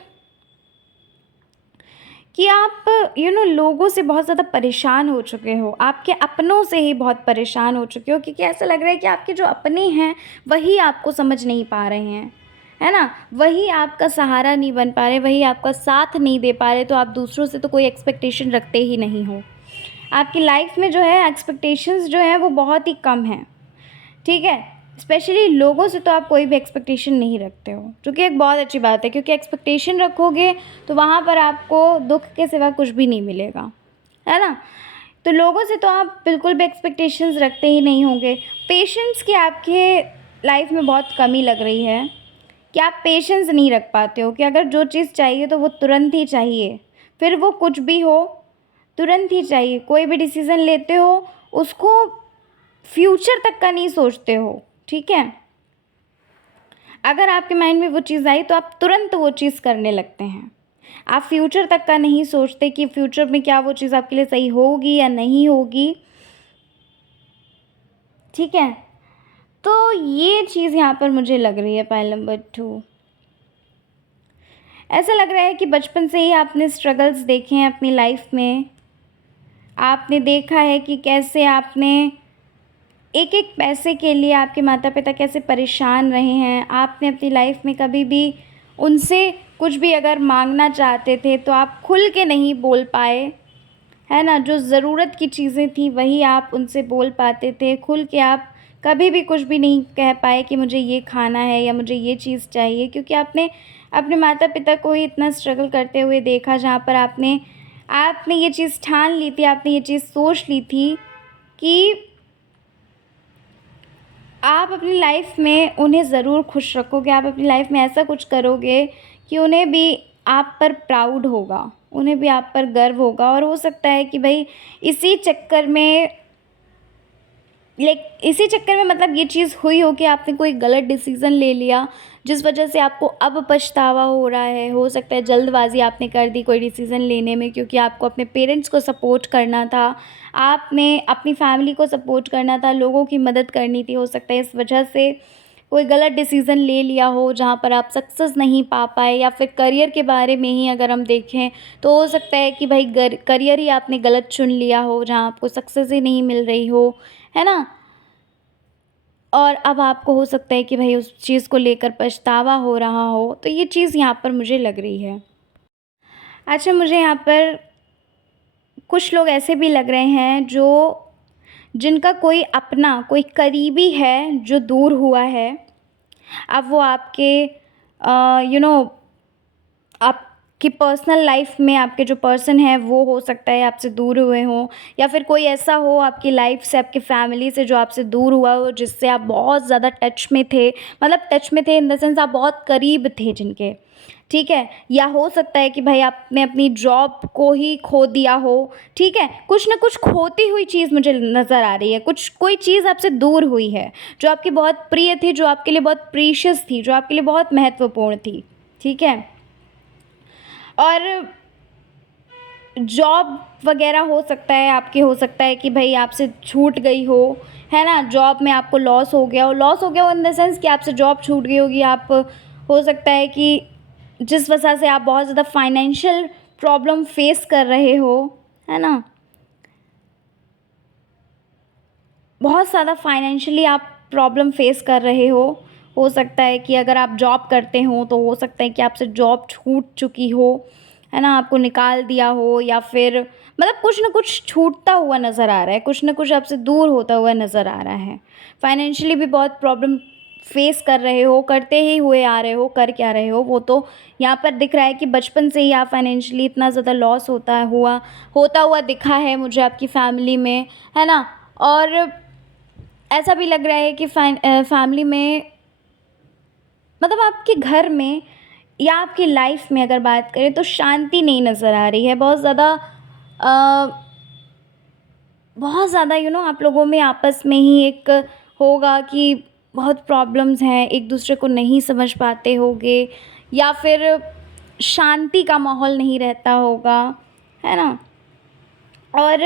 कि आप लोगों से बहुत ज़्यादा परेशान हो चुके हो, आपके अपनों से ही बहुत परेशान हो चुके हो, क्योंकि ऐसा लग रहा है कि आपके जो अपने हैं वही आपको समझ नहीं पा रहे हैं, है ना, वही आपका सहारा नहीं बन पा रहे, वही आपका साथ नहीं दे पा रहे। तो आप दूसरों से तो कोई एक्सपेक्टेशन रखते ही नहीं हो। आपकी लाइफ में जो है एक्सपेक्टेशंस जो है वो बहुत ही कम हैं। ठीक है, स्पेशली लोगों से तो आप कोई भी एक्सपेक्टेशन नहीं रखते हो, जो कि एक बहुत अच्छी बात है, क्योंकि एक्सपेक्टेशन रखोगे तो वहाँ पर आपको दुख के सिवा कुछ भी नहीं मिलेगा, है ना। तो लोगों से तो आप बिल्कुल भी एक्सपेक्टेशंस रखते ही नहीं होंगे। पेशेंस की आपके लाइफ में बहुत कमी लग रही है, कि आप पेशेंस नहीं रख पाते हो कि अगर जो चीज़ चाहिए तो वो तुरंत ही चाहिए, फिर वो कुछ भी हो तुरंत ही चाहिए। कोई भी डिसीज़न लेते हो उसको फ्यूचर तक का नहीं सोचते हो, ठीक है। अगर आपके माइंड में वो चीज़ आई तो आप तुरंत वो चीज़ करने लगते हैं। आप फ्यूचर तक का नहीं सोचते कि फ्यूचर में क्या वो चीज़ आपके लिए सही होगी या नहीं होगी, ठीक है। तो ये चीज़ यहाँ पर मुझे लग रही है पॉइंट नंबर 2। ऐसा लग रहा है कि बचपन से ही आपने स्ट्रगल्स देखे हैं अपनी लाइफ में। आपने देखा है कि कैसे आपने एक एक पैसे के लिए आपके माता पिता कैसे परेशान रहे हैं। आपने अपनी लाइफ में कभी भी उनसे कुछ भी अगर मांगना चाहते थे तो आप खुल के नहीं बोल पाए, है ना। जो ज़रूरत की चीज़ें थी वही आप उनसे बोल पाते थे। खुल के आप कभी भी कुछ भी नहीं कह पाए कि मुझे ये खाना है या मुझे ये चीज़ चाहिए, क्योंकि आपने अपने माता पिता को ही इतना स्ट्रगल करते हुए देखा, जहाँ पर आपने आपने ये चीज़ ठान ली थी, आपने ये चीज़ सोच ली थी कि आप अपनी लाइफ में उन्हें ज़रूर खुश रखोगे। आप अपनी लाइफ में ऐसा कुछ करोगे कि उन्हें भी आप पर प्राउड होगा, उन्हें भी आप पर गर्व होगा। और हो सकता है कि भई इसी चक्कर में इसी चक्कर में मतलब ये चीज़ हुई हो कि आपने कोई गलत डिसीज़न ले लिया, जिस वजह से आपको अब पछतावा हो रहा है। हो सकता है जल्दबाज़ी आपने कर दी कोई डिसीज़न लेने में, क्योंकि आपको अपने पेरेंट्स को सपोर्ट करना था, आपने अपनी फैमिली को सपोर्ट करना था, लोगों की मदद करनी थी। हो सकता है इस वजह से कोई गलत डिसीज़न ले लिया हो, जहाँ पर आप सक्सेस नहीं पा पाए। या फिर करियर के बारे में ही अगर हम देखें तो हो सकता है कि भाई करियर ही आपने गलत चुन लिया हो, जहाँ आपको सक्सेस ही नहीं मिल रही हो, है ना। और अब आपको हो सकता है कि भाई उस चीज़ को लेकर पछतावा हो रहा हो। तो ये चीज़ यहाँ पर मुझे लग रही है। अच्छा, मुझे यहाँ पर कुछ लोग ऐसे भी लग रहे हैं जो जिनका कोई अपना कोई करीबी है जो दूर हुआ है। अब वो आपके यू नो आपकी पर्सनल लाइफ में आपके जो पर्सन है वो हो सकता है आपसे दूर हुए हों, या फिर कोई ऐसा हो आपकी लाइफ से, आपकी फैमिली से, जो आपसे दूर हुआ हो, जिससे आप बहुत ज़्यादा टच में थे। मतलब टच में थे इन द सेंस आप बहुत करीब थे जिनके, ठीक है। या हो सकता है कि भाई आपने अपनी जॉब को ही खो दिया हो, ठीक है। कुछ ना कुछ खोती हुई चीज़ मुझे नज़र आ रही है, कुछ कोई चीज़ आपसे दूर हुई है जो आपकी बहुत प्रिय थी, जो आपके लिए बहुत प्रीशियस थी, जो आपके लिए बहुत महत्वपूर्ण थी, ठीक है। और जॉब वगैरह हो सकता है आपकी, हो सकता है कि भाई आपसे छूट गई हो, है ना। जॉब में आपको लॉस हो गया हो इन द सेंस कि आपसे जॉब छूट गई होगी। आप हो सकता है कि जिस वजह से आप बहुत ज़्यादा फाइनेंशियल प्रॉब्लम फेस कर रहे हो, है ना। बहुत ज़्यादा फाइनेंशियली आप प्रॉब्लम फेस कर रहे हो। हो सकता है कि अगर आप जॉब करते हो तो हो सकता है कि आपसे जॉब छूट चुकी हो, है ना, आपको निकाल दिया हो, या फिर मतलब कुछ ना कुछ छूटता हुआ नज़र आ रहा है, कुछ ना कुछ आपसे दूर होता हुआ नज़र आ रहा है। फाइनेंशियली भी बहुत प्रॉब्लम फेस कर रहे हो, करते ही हुए आ रहे हो, कर क्या रहे हो वो तो यहाँ पर दिख रहा है कि बचपन से ही आप फाइनेंशियली इतना ज़्यादा लॉस होता हुआ दिखा है मुझे आपकी फैमिली में, है ना। और ऐसा भी लग रहा है कि फैमिली में मतलब आपके घर में या आपकी लाइफ में अगर बात करें तो शांति नहीं नज़र आ रही है। बहुत ज़्यादा आप लोगों में आपस में ही एक होगा कि बहुत प्रॉब्लम्स हैं, एक दूसरे को नहीं समझ पाते होगे, या फिर शांति का माहौल नहीं रहता होगा, है ना। और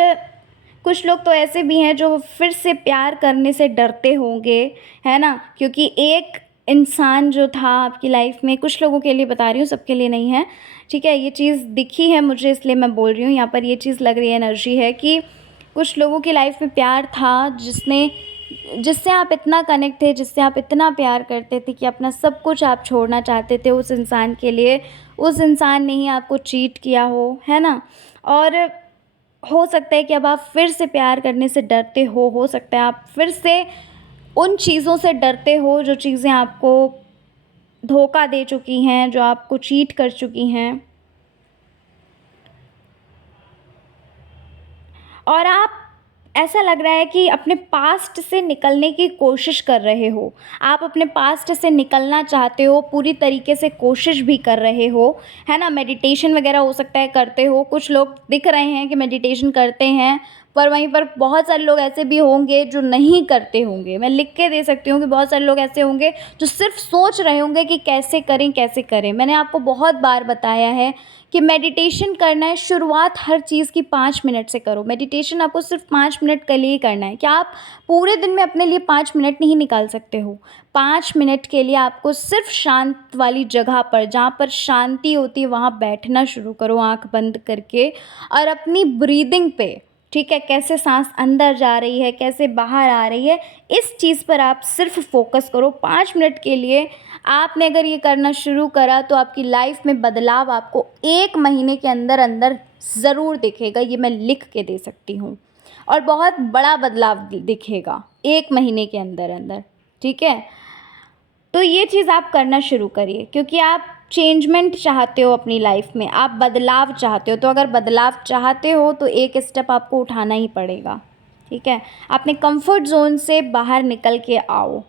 कुछ लोग तो ऐसे भी हैं जो फिर से प्यार करने से डरते होंगे, है ना, क्योंकि एक इंसान जो था आपकी लाइफ में, कुछ लोगों के लिए बता रही हूँ, सबके लिए नहीं है, ठीक है। ये चीज़ दिखी है मुझे इसलिए मैं बोल रही हूँ। यहाँ पर ये चीज़ लग रही है, एनर्जी है कि कुछ लोगों की लाइफ में प्यार था जिससे आप इतना कनेक्ट थे, जिससे आप इतना प्यार करते थे कि अपना सब कुछ आप छोड़ना चाहते थे उस इंसान के लिए। उस इंसान ने ही आपको चीट किया है ना। और हो सकता है कि अब आप फिर से प्यार करने से डरते हो सकता है आप फिर से उन चीज़ों से डरते हो जो चीज़ें आपको धोखा दे चुकी हैं, जो आपको चीट कर चुकी हैं। और आप ऐसा लग रहा है कि अपने पास्ट से निकलने की कोशिश कर रहे हो। आप अपने पास्ट से निकलना चाहते हो, पूरी तरीके से कोशिश भी कर रहे हो, है ना? मेडिटेशन वगैरह हो सकता है करते हो। कुछ लोग दिख रहे हैं कि मेडिटेशन करते हैं, पर वहीं पर बहुत सारे लोग ऐसे भी होंगे जो नहीं करते होंगे। मैं लिख के दे सकती हूँ कि बहुत सारे लोग ऐसे होंगे जो सिर्फ़ सोच रहे होंगे कि कैसे करें, कैसे करें। मैंने आपको बहुत बार बताया है कि मेडिटेशन करना है, शुरुआत हर चीज़ की 5 मिनट से करो। मेडिटेशन आपको सिर्फ़ 5 मिनट के लिए ही करना है। क्या आप पूरे दिन में अपने लिए 5 मिनट नहीं निकाल सकते हो? 5 मिनट के लिए आपको सिर्फ़ शांत वाली जगह पर, जहाँ पर शांति होती है, वहाँ बैठना शुरू करो आँख बंद करके और अपनी ब्रीदिंग पे, ठीक है, कैसे साँस अंदर जा रही है, कैसे बाहर आ रही है, इस चीज़ पर आप सिर्फ़ फ़ोकस करो 5 मिनट के लिए। आपने अगर ये करना शुरू करा तो आपकी लाइफ़ में बदलाव आपको 1 महीने के अंदर-अंदर ज़रूर दिखेगा, ये मैं लिख के दे सकती हूँ। और बहुत बड़ा बदलाव दिखेगा 1 महीने के अंदर-अंदर, ठीक है? तो ये चीज़ आप करना शुरू करिए, क्योंकि आप चेंजमेंट चाहते हो अपनी लाइफ में, आप बदलाव चाहते हो। तो अगर बदलाव चाहते हो तो एक स्टेप आपको उठाना ही पड़ेगा, ठीक है? अपने कंफर्ट ज़ोन से बाहर निकल के आओ।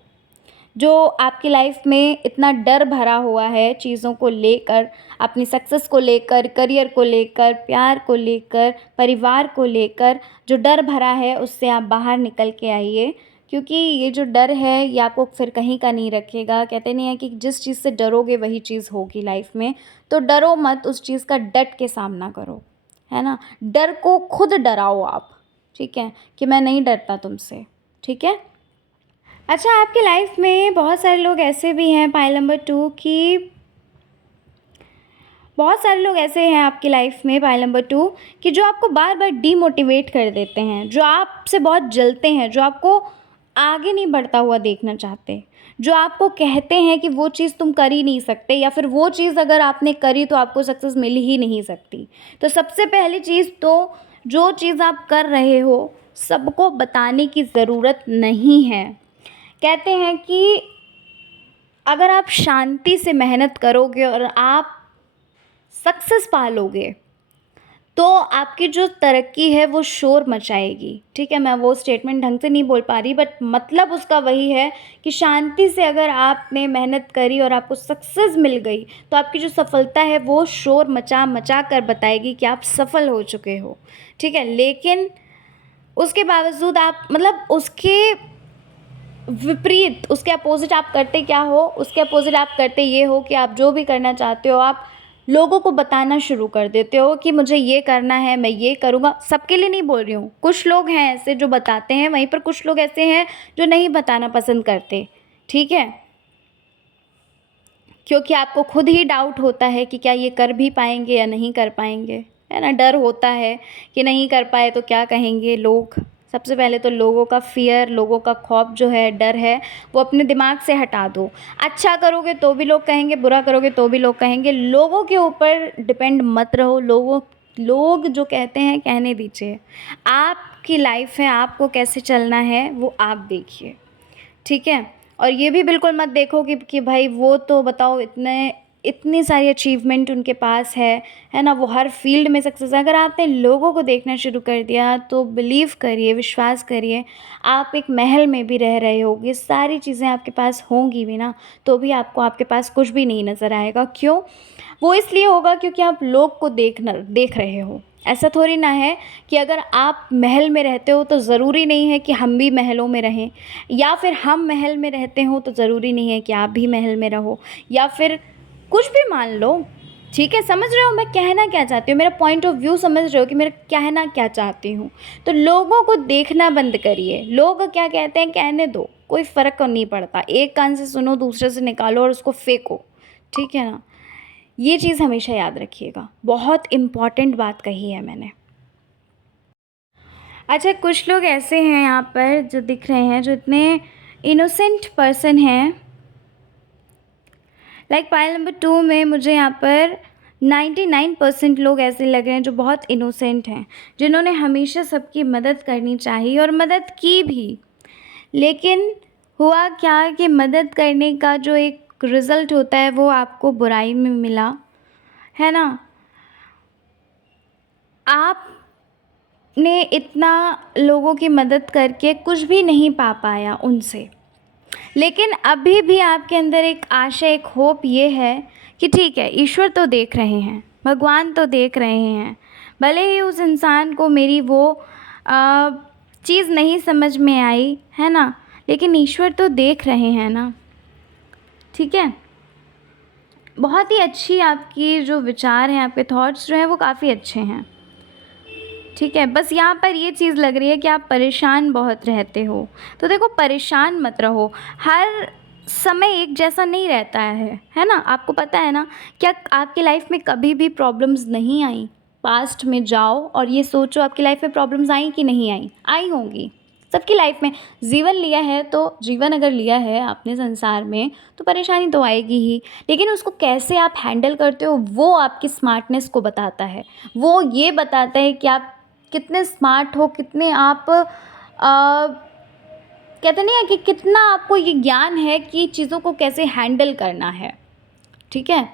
जो आपकी लाइफ में इतना डर भरा हुआ है चीज़ों को लेकर, अपनी सक्सेस को लेकर, करियर को लेकर, प्यार को लेकर, परिवार को लेकर, जो डर भरा है उससे आप बाहर निकल के आइए, क्योंकि ये जो डर है ये आपको फिर कहीं का नहीं रखेगा। कहते नहीं है कि जिस चीज़ से डरोगे वही चीज़ होगी लाइफ में। तो डरो मत, उस चीज़ का डट के सामना करो, है ना? डर को खुद डराओ आप, ठीक है? कि मैं नहीं डरता तुमसे, ठीक है? अच्छा, आपकी लाइफ में बहुत सारे लोग ऐसे भी हैं, पाइल नंबर 2, कि बहुत सारे लोग ऐसे हैं आपकी लाइफ में, पाइल नंबर 2, कि जो आपको बार-बार डीमोटिवेट कर देते हैं, जो आपसे बहुत जलते हैं, जो आपको आगे नहीं बढ़ता हुआ देखना चाहते, जो आपको कहते हैं कि वो चीज़ तुम कर ही नहीं सकते, या फिर वो चीज़ अगर आपने करी तो आपको सक्सेस मिल ही नहीं सकती। तो सबसे पहली चीज़ तो, जो चीज़ आप कर रहे हो, सबको बताने की ज़रूरत नहीं है। कहते हैं कि अगर आप शांति से मेहनत करोगे और आप सक्सेस पा लोगे, तो आपकी जो तरक्की है वो शोर मचाएगी, ठीक है? मैं वो स्टेटमेंट ढंग से नहीं बोल पा रही, बट मतलब उसका वही है कि शांति से अगर आपने मेहनत करी और आपको सक्सेस मिल गई, तो आपकी जो सफलता है वो शोर मचा मचा कर बताएगी कि आप सफल हो चुके हो, ठीक है? लेकिन उसके बावजूद आप, मतलब उसके विपरीत, उसके अपोज़िट आप करते क्या हो? उसके अपोज़िट आप करते ये हो कि आप जो भी करना चाहते हो, आप लोगों को बताना शुरू कर देते हो कि मुझे ये करना है, मैं ये करूँगा। सबके लिए नहीं बोल रही हूँ, कुछ लोग हैं ऐसे जो बताते हैं, वहीं पर कुछ लोग ऐसे हैं जो नहीं बताना पसंद करते, ठीक है? क्योंकि आपको खुद ही डाउट होता है कि क्या ये कर भी पाएँगे या नहीं कर पाएँगे, है ना? डर होता है कि नहीं कर पाए तो क्या कहेंगे लोग। सबसे पहले तो लोगों का फ़ियर, लोगों का खौफ़ जो है, डर है, वो अपने दिमाग से हटा दो। अच्छा करोगे तो भी लोग कहेंगे, बुरा करोगे तो भी लोग कहेंगे। लोगों के ऊपर डिपेंड मत रहो, लोग जो कहते हैं कहने दीजिए। आपकी लाइफ़ है, आपको कैसे चलना है वो आप देखिए। ठीक है? और ये भी बिल्कुल मत देखो कि भाई वो तो बताओ इतनी सारी अचीवमेंट उनके पास है ना? वो हर फ़ील्ड में सक्सेस है। अगर आपने लोगों को देखना शुरू कर दिया तो बिलीव करिए, विश्वास करिए, आप एक महल में भी रह रहे हो, ये सारी चीज़ें आपके पास होंगी भी ना, तो भी आपको आपके पास कुछ भी नहीं नज़र आएगा। क्यों? वो इसलिए होगा क्योंकि आप लोग को देख रहे हो। ऐसा थोड़ी ना है कि अगर आप महल में रहते हो तो ज़रूरी नहीं है कि हम भी महलों में रहें, या फिर हम महल में रहते हो तो ज़रूरी नहीं है कि आप भी महल में रहो, या फिर कुछ भी मान लो, ठीक है? समझ रहे हो मैं कहना क्या चाहती हूँ? मेरा पॉइंट ऑफ व्यू समझ रहे हो कि मेरा कहना क्या चाहती हूँ? तो लोगों को देखना बंद करिए, लोग क्या कहते हैं कहने दो, कोई फ़र्क नहीं पड़ता। एक कान से सुनो, दूसरे से निकालो और उसको फेंको, ठीक है ना? ये चीज़ हमेशा याद रखिएगा, बहुत इम्पॉर्टेंट बात कही है मैंने। अच्छा, कुछ लोग ऐसे हैं यहाँ पर जो दिख रहे हैं, जो इतने इनोसेंट पर्सन हैं। लाइक पाइल नंबर 2 में मुझे यहाँ पर 99% लोग ऐसे लग रहे हैं जो बहुत इनोसेंट हैं, जिन्होंने हमेशा सबकी मदद करनी चाहिए और मदद की भी। लेकिन हुआ क्या कि मदद करने का जो एक रिज़ल्ट होता है वो आपको बुराई में मिला, है ना? आप आपने इतना लोगों की मदद करके कुछ भी नहीं पा पाया उनसे, लेकिन अभी भी आपके अंदर एक आशा, एक होप ये है कि ठीक है, ईश्वर तो देख रहे हैं, भगवान तो देख रहे हैं। भले ही उस इंसान को मेरी वो चीज़ नहीं समझ में आई, है ना, लेकिन ईश्वर तो देख रहे हैं ना। ठीक है, बहुत ही अच्छी आपकी जो विचार हैं, आपके थॉट्स जो हैं वो काफ़ी अच्छे हैं। ठीक है, बस यहाँ पर ये चीज़ लग रही है कि आप परेशान बहुत रहते हो। तो देखो, परेशान मत रहो, हर समय एक जैसा नहीं रहता है ना। आपको पता है ना, क्या आपकी लाइफ में कभी भी प्रॉब्लम्स नहीं आई? पास्ट में जाओ और ये सोचो, आपकी लाइफ में प्रॉब्लम्स आई कि नहीं आई? आई होंगी सबकी लाइफ में। जीवन लिया है तो जीवन अगर लिया है आपने संसार में, तो परेशानी तो आएगी ही, लेकिन उसको कैसे आप हैंडल करते हो वो आपकी स्मार्टनेस को बताता है। वो ये बताता है कि आप कितने स्मार्ट हो, कितने आप कहते नहीं है कि कितना आपको ये ज्ञान है कि चीज़ों को कैसे हैंडल करना है। ठीक है,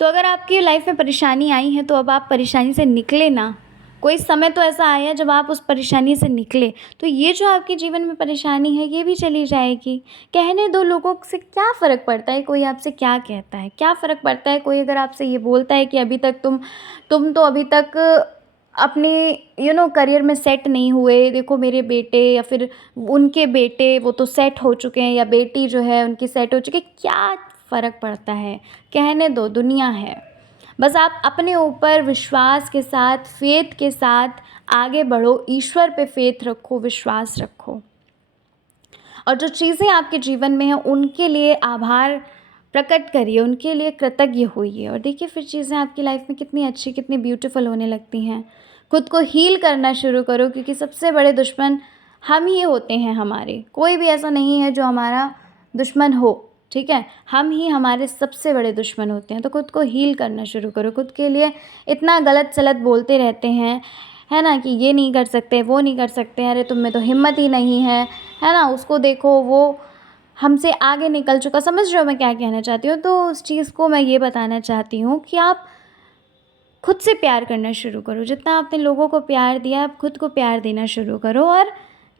तो अगर आपकी लाइफ में परेशानी आई है तो अब आप परेशानी से निकले ना। कोई समय तो ऐसा आया जब आप उस परेशानी से निकले, तो ये जो आपके जीवन में परेशानी है ये भी चली जाएगी। कहने दो, लोगों से क्या फ़र्क पड़ता है कोई आपसे क्या कहता है, क्या फ़र्क पड़ता है कोई अगर आपसे ये बोलता है कि अभी तक तुम तो अभी तक अपने करियर में सेट नहीं हुए। देखो मेरे बेटे या फिर उनके बेटे वो तो सेट हो चुके हैं, या बेटी जो है उनकी सेट हो चुकी है, क्या फ़र्क पड़ता है? कहने दो, दुनिया है। बस आप अपने ऊपर विश्वास के साथ, फेथ के साथ आगे बढ़ो, ईश्वर पे फेथ रखो, विश्वास रखो, और जो चीज़ें आपके जीवन में हैं उनके लिए आभार प्रकट करिए, उनके लिए कृतज्ञ होइए, और देखिए फिर चीज़ें आपकी लाइफ में कितनी अच्छी, कितनी ब्यूटीफुल होने लगती हैं। खुद को हील करना शुरू करो, क्योंकि सबसे बड़े दुश्मन हम ही होते हैं हमारे। कोई भी ऐसा नहीं है जो हमारा दुश्मन हो, ठीक है, हम ही हमारे सबसे बड़े दुश्मन होते हैं। तो खुद को हील करना शुरू करो। खुद के लिए इतना गलत सलत बोलते रहते हैं, है ना, कि ये नहीं कर सकते, वो नहीं कर सकते, अरे तुम में तो हिम्मत ही नहीं है ना, उसको देखो वो हमसे आगे निकल चुका। समझ रहे हो मैं क्या कहना चाहती हूँ? तो उस चीज़ को मैं ये बताना चाहती हूँ कि आप खुद से प्यार करना शुरू करो। जितना आपने लोगों को प्यार दिया, आप खुद को प्यार देना शुरू करो, और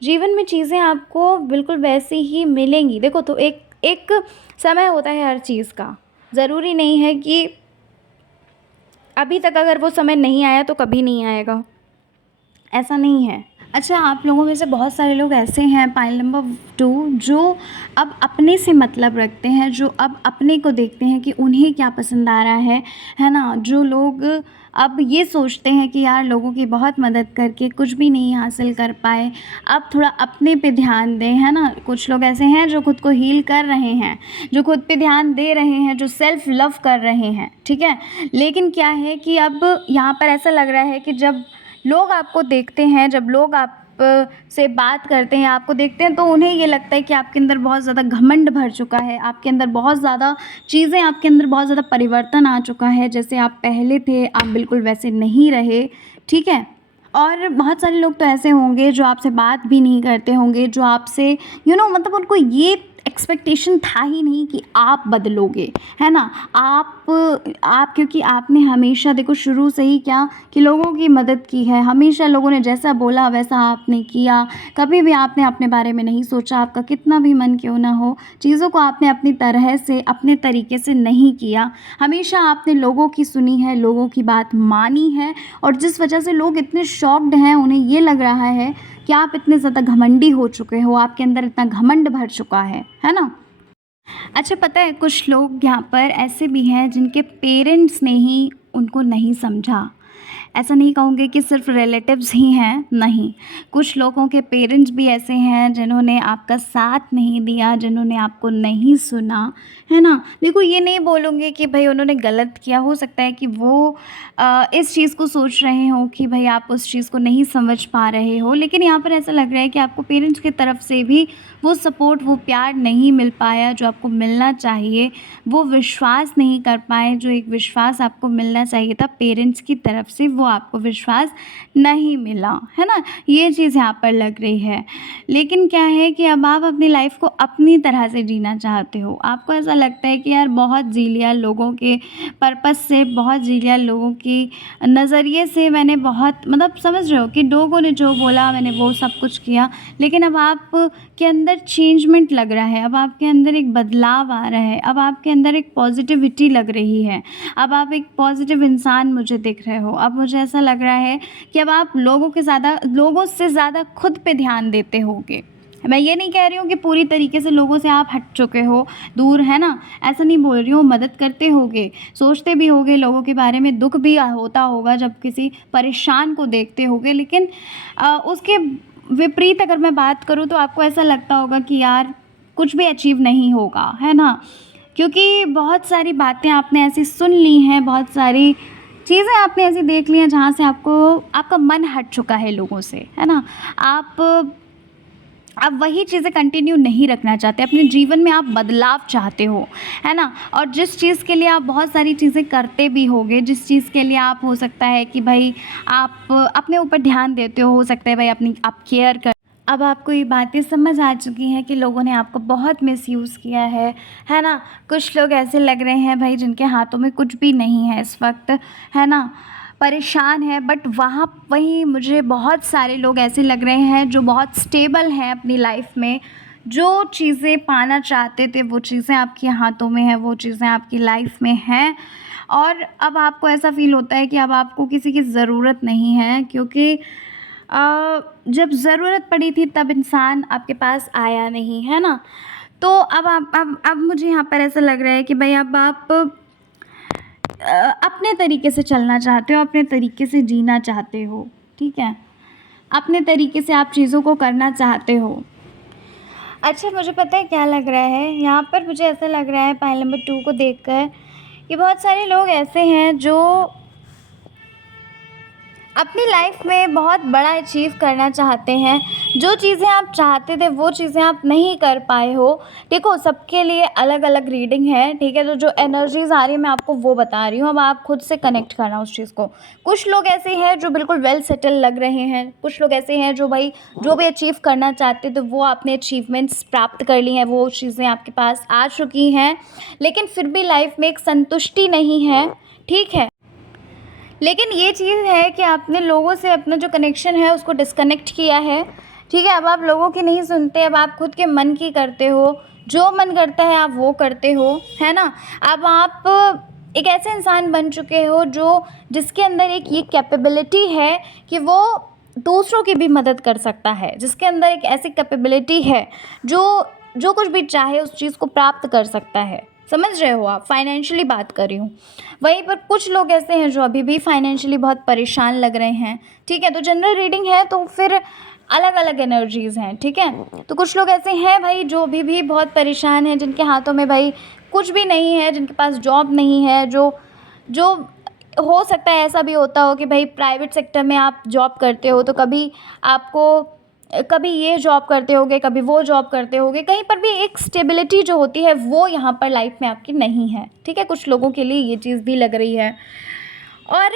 जीवन में चीज़ें आपको बिल्कुल वैसी ही मिलेंगी। देखो, तो एक एक समय होता है हर चीज़ का। ज़रूरी नहीं है कि अभी तक अगर वो समय नहीं आया तो कभी नहीं आएगा, ऐसा नहीं है। अच्छा, आप लोगों में से बहुत सारे लोग ऐसे हैं, पाइल नंबर 2, जो अब अपने से मतलब रखते हैं, जो अब अपने को देखते हैं कि उन्हें क्या पसंद आ रहा है ना। जो लोग अब ये सोचते हैं कि यार लोगों की बहुत मदद करके कुछ भी नहीं हासिल कर पाए, अब थोड़ा अपने पे ध्यान दें, है ना। कुछ लोग ऐसे हैं जो खुद को हील कर रहे हैं, जो खुद पे ध्यान दे रहे हैं, जो सेल्फ़ लव कर रहे हैं, ठीक है। लेकिन क्या है कि अब यहाँ पर ऐसा लग रहा है कि जब लोग आपको देखते हैं, जब लोग आप से बात करते हैं, आपको देखते हैं, तो उन्हें ये लगता है कि आपके अंदर बहुत ज़्यादा घमंड भर चुका है, आपके अंदर बहुत ज़्यादा चीज़ें, आपके अंदर बहुत ज़्यादा परिवर्तन आ चुका है। जैसे आप पहले थे, आप बिल्कुल वैसे नहीं रहे, ठीक है। और बहुत सारे लोग तो ऐसे होंगे जो आपसे बात भी नहीं करते होंगे, जो आपसे मतलब उनको ये एक्सपेक्टेशन था ही नहीं कि आप बदलोगे, है ना। आप क्योंकि आपने हमेशा देखो शुरू से ही क्या कि लोगों की मदद की है, हमेशा लोगों ने जैसा बोला वैसा आपने किया, कभी भी आपने अपने बारे में नहीं सोचा। आपका कितना भी मन क्यों ना हो, चीज़ों को आपने अपनी तरह से, अपने तरीके से नहीं किया। हमेशा आपने लोगों की सुनी है, लोगों की बात मानी है, और जिस वजह से लोग इतने शॉक्ड हैं, उन्हें ये लग रहा है कि आप इतने ज़्यादा घमंडी हो चुके हो, आपके अंदर इतना घमंड भर चुका है ना। अच्छा, पता है कुछ लोग यहाँ पर ऐसे भी हैं जिनके पेरेंट्स ने ही उनको नहीं समझा। ऐसा नहीं कहूँगी कि सिर्फ रिलेटिव्स ही हैं, नहीं, कुछ लोगों के पेरेंट्स भी ऐसे हैं जिन्होंने आपका साथ नहीं दिया, जिन्होंने आपको नहीं सुना, है ना। देखो, ये नहीं बोलूँगी कि भाई उन्होंने गलत किया। हो सकता है कि वो इस चीज़ को सोच रहे हों कि भाई आप उस चीज़ को नहीं समझ पा रहे हो, लेकिन यहाँ पर ऐसा लग रहा है कि आपको पेरेंट्स की तरफ से भी वो सपोर्ट, वो प्यार नहीं मिल पाया जो आपको मिलना चाहिए। वो विश्वास नहीं कर पाए, जो एक विश्वास आपको मिलना चाहिए था पेरेंट्स की तरफ से, वो वो आपको विश्वास नहीं मिला, है ना? ये चीज़ यहाँ पर लग रही है। लेकिन क्या है कि अब आप अपनी लाइफ़ को अपनी तरह से जीना चाहते हो। आपको ऐसा लगता है कि यार बहुत जी लिया लोगों के पर्पस से, बहुत जी लिया लोगों की नज़रिए से, मैंने बहुत मतलब समझ रहे हो कि लोगों ने जो बोला मैंने वो सब कुछ किया। लेकिन अब आप के अंदर चेंजमेंट लग रहा है, अब आपके अंदर एक बदलाव आ रहा है, अब आपके अंदर एक पॉजिटिविटी लग रही है, अब आप एक पॉजिटिव इंसान मुझे दिख रहे हो। अब मुझे ऐसा लग रहा है कि अब आप लोगों से ज़्यादा खुद पे ध्यान देते होगे। मैं ये नहीं कह रही हूँ कि पूरी तरीके से लोगों से आप हट चुके हो, दूर, है ना? ऐसा नहीं बोल रही हूँ, मदद करते होगे, सोचते भी होगे लोगों के बारे में, दुःख भी होता होगा जब किसी परेशान को देखते होगे। लेकिन उसके विपरीत अगर मैं बात करूँ तो आपको ऐसा लगता होगा कि यार कुछ भी अचीव नहीं होगा, है ना? क्योंकि बहुत सारी बातें आपने ऐसी सुन ली हैं, बहुत सारी चीज़ें आपने ऐसी देख ली हैं जहाँ से आपका मन हट चुका है लोगों से, है ना? आप वही चीज़ें कंटिन्यू नहीं रखना चाहते, अपने जीवन में आप बदलाव चाहते हो, है ना? और जिस चीज़ के लिए आप बहुत सारी चीज़ें करते भी होगे, जिस चीज़ के लिए आप हो सकता है कि भाई आप अपने ऊपर ध्यान देते हो सकता है भाई आप केयर कर। अब आपको ये बातें समझ आ चुकी हैं कि लोगों ने आपको बहुत मिसयूज़ किया है ना? कुछ लोग ऐसे लग रहे हैं भाई जिनके हाथों में कुछ भी नहीं है इस वक्त, है ना? परेशान है, बट वहीं मुझे बहुत सारे लोग ऐसे लग रहे हैं जो बहुत स्टेबल हैं अपनी लाइफ में, जो चीज़ें पाना चाहते थे वो चीज़ें आपके हाथों में है, वो चीज़ें आपकी लाइफ में हैं। और अब आपको ऐसा फ़ील होता है कि अब आपको किसी की ज़रूरत नहीं है, क्योंकि जब ज़रूरत पड़ी थी तब इंसान आपके पास आया नहीं, है ना? तो अब मुझे यहाँ पर ऐसा लग रहा है कि भाई अब आप अपने तरीके से चलना चाहते हो, अपने तरीके से जीना चाहते हो, ठीक है? अपने तरीके से आप चीज़ों को करना चाहते हो। अच्छा, मुझे पता है क्या लग रहा है, यहाँ पर मुझे ऐसा लग रहा है पाइल नंबर 2 को देखकर कि बहुत सारे लोग ऐसे हैं जो अपनी लाइफ में बहुत बड़ा अचीव करना चाहते हैं। जो चीज़ें आप चाहते थे वो चीज़ें आप नहीं कर पाए हो। देखो, सबके लिए अलग-अलग रीडिंग है, ठीक है? तो जो एनर्जीज़ आ रही है मैं आपको वो बता रही हूँ, अब आप खुद से कनेक्ट करना उस चीज़ को। कुछ लोग ऐसे हैं जो बिल्कुल वेल सेटल लग रहे हैं, कुछ लोग ऐसे हैं जो भाई जो भी अचीव करना चाहते थे वो आपने अचीवमेंट्स प्राप्त कर ली हैं, वो चीज़ें आपके पास आ चुकी हैं, लेकिन फिर भी लाइफ में एक संतुष्टि नहीं है, ठीक है? लेकिन ये चीज़ है कि आपने लोगों से अपना जो कनेक्शन है उसको डिस्कनेक्ट किया है, ठीक है? अब आप लोगों की नहीं सुनते, अब आप खुद के मन की करते हो, जो मन करता है आप वो करते हो, है ना? अब आप एक ऐसे इंसान बन चुके हो जिसके अंदर एक ये कैपेबिलिटी है कि वो दूसरों की भी मदद कर सकता है, जिसके अंदर एक ऐसी कैपेबिलिटी है जो कुछ भी चाहे उस चीज़ को प्राप्त कर सकता है। समझ रहे हो आप? फाइनेंशियली बात कर रही हूँ। वहीं पर कुछ लोग ऐसे हैं जो अभी भी फाइनेंशियली बहुत परेशान लग रहे हैं, ठीक है? तो जनरल रीडिंग है तो फिर अलग-अलग एनर्जीज़ हैं, ठीक है? तो कुछ लोग ऐसे हैं भाई जो अभी भी बहुत परेशान हैं, जिनके हाथों में भाई कुछ भी नहीं है, जिनके पास जॉब नहीं है, जो हो सकता है ऐसा भी होता हो कि भाई प्राइवेट सेक्टर में आप जॉब करते हो तो कभी ये जॉब करते होगे, कभी वो जॉब करते होगे, कहीं पर भी एक स्टेबिलिटी जो होती है वो यहाँ पर लाइफ में आपकी नहीं है, ठीक है? कुछ लोगों के लिए ये चीज़ भी लग रही है। और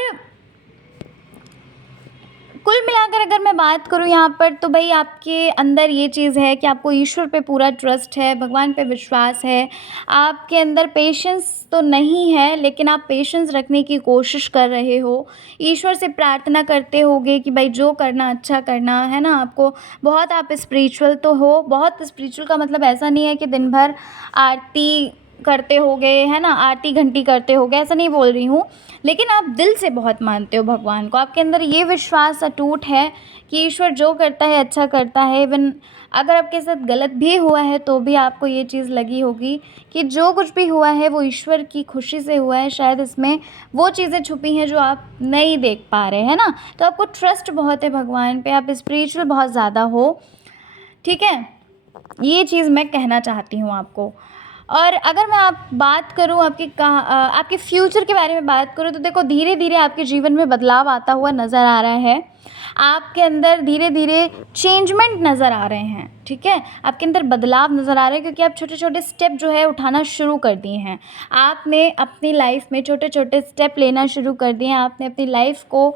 कुल मिलाकर अगर मैं बात करूँ यहाँ पर तो भाई आपके अंदर ये चीज़ है कि आपको ईश्वर पे पूरा ट्रस्ट है, भगवान पे विश्वास है। आपके अंदर पेशेंस तो नहीं है, लेकिन आप पेशेंस रखने की कोशिश कर रहे हो। ईश्वर से प्रार्थना करते होगे कि भाई जो करना अच्छा करना, है ना? बहुत आप स्पिरिचुअल तो हो, बहुत स्पिरिचुअल का मतलब ऐसा नहीं है कि दिन भर आरती करते होगे, है ना? आरती घंटी करते होगे, ऐसा नहीं बोल रही हूँ। लेकिन आप दिल से बहुत मानते हो भगवान को, आपके अंदर ये विश्वास अटूट है कि ईश्वर जो करता है अच्छा करता है। इवन अगर आपके साथ गलत भी हुआ है तो भी आपको ये चीज़ लगी होगी कि जो कुछ भी हुआ है वो ईश्वर की खुशी से हुआ है, शायद इसमें वो चीज़ें छुपी हैं जो आप नहीं देख पा रहे, है ना? तो आपको ट्रस्ट बहुत है भगवान पे, आप स्पिरिचुअल बहुत ज़्यादा हो, ठीक है? ये चीज़ मैं कहना चाहती हूँ आपको। और अगर मैं बात करूँ आपके फ्यूचर के बारे में बात करूँ, तो देखो धीरे धीरे आपके जीवन में बदलाव आता हुआ नज़र आ रहा है। आपके अंदर धीरे धीरे चेंजमेंट नज़र आ रहे हैं, ठीक है। आपके अंदर बदलाव नज़र आ रहे हैं क्योंकि आप छोटे छोटे स्टेप जो है उठाना शुरू कर दिए हैं। आपने अपनी लाइफ में छोटे छोटे स्टेप लेना शुरू कर दिए हैं। आपने अपनी लाइफ को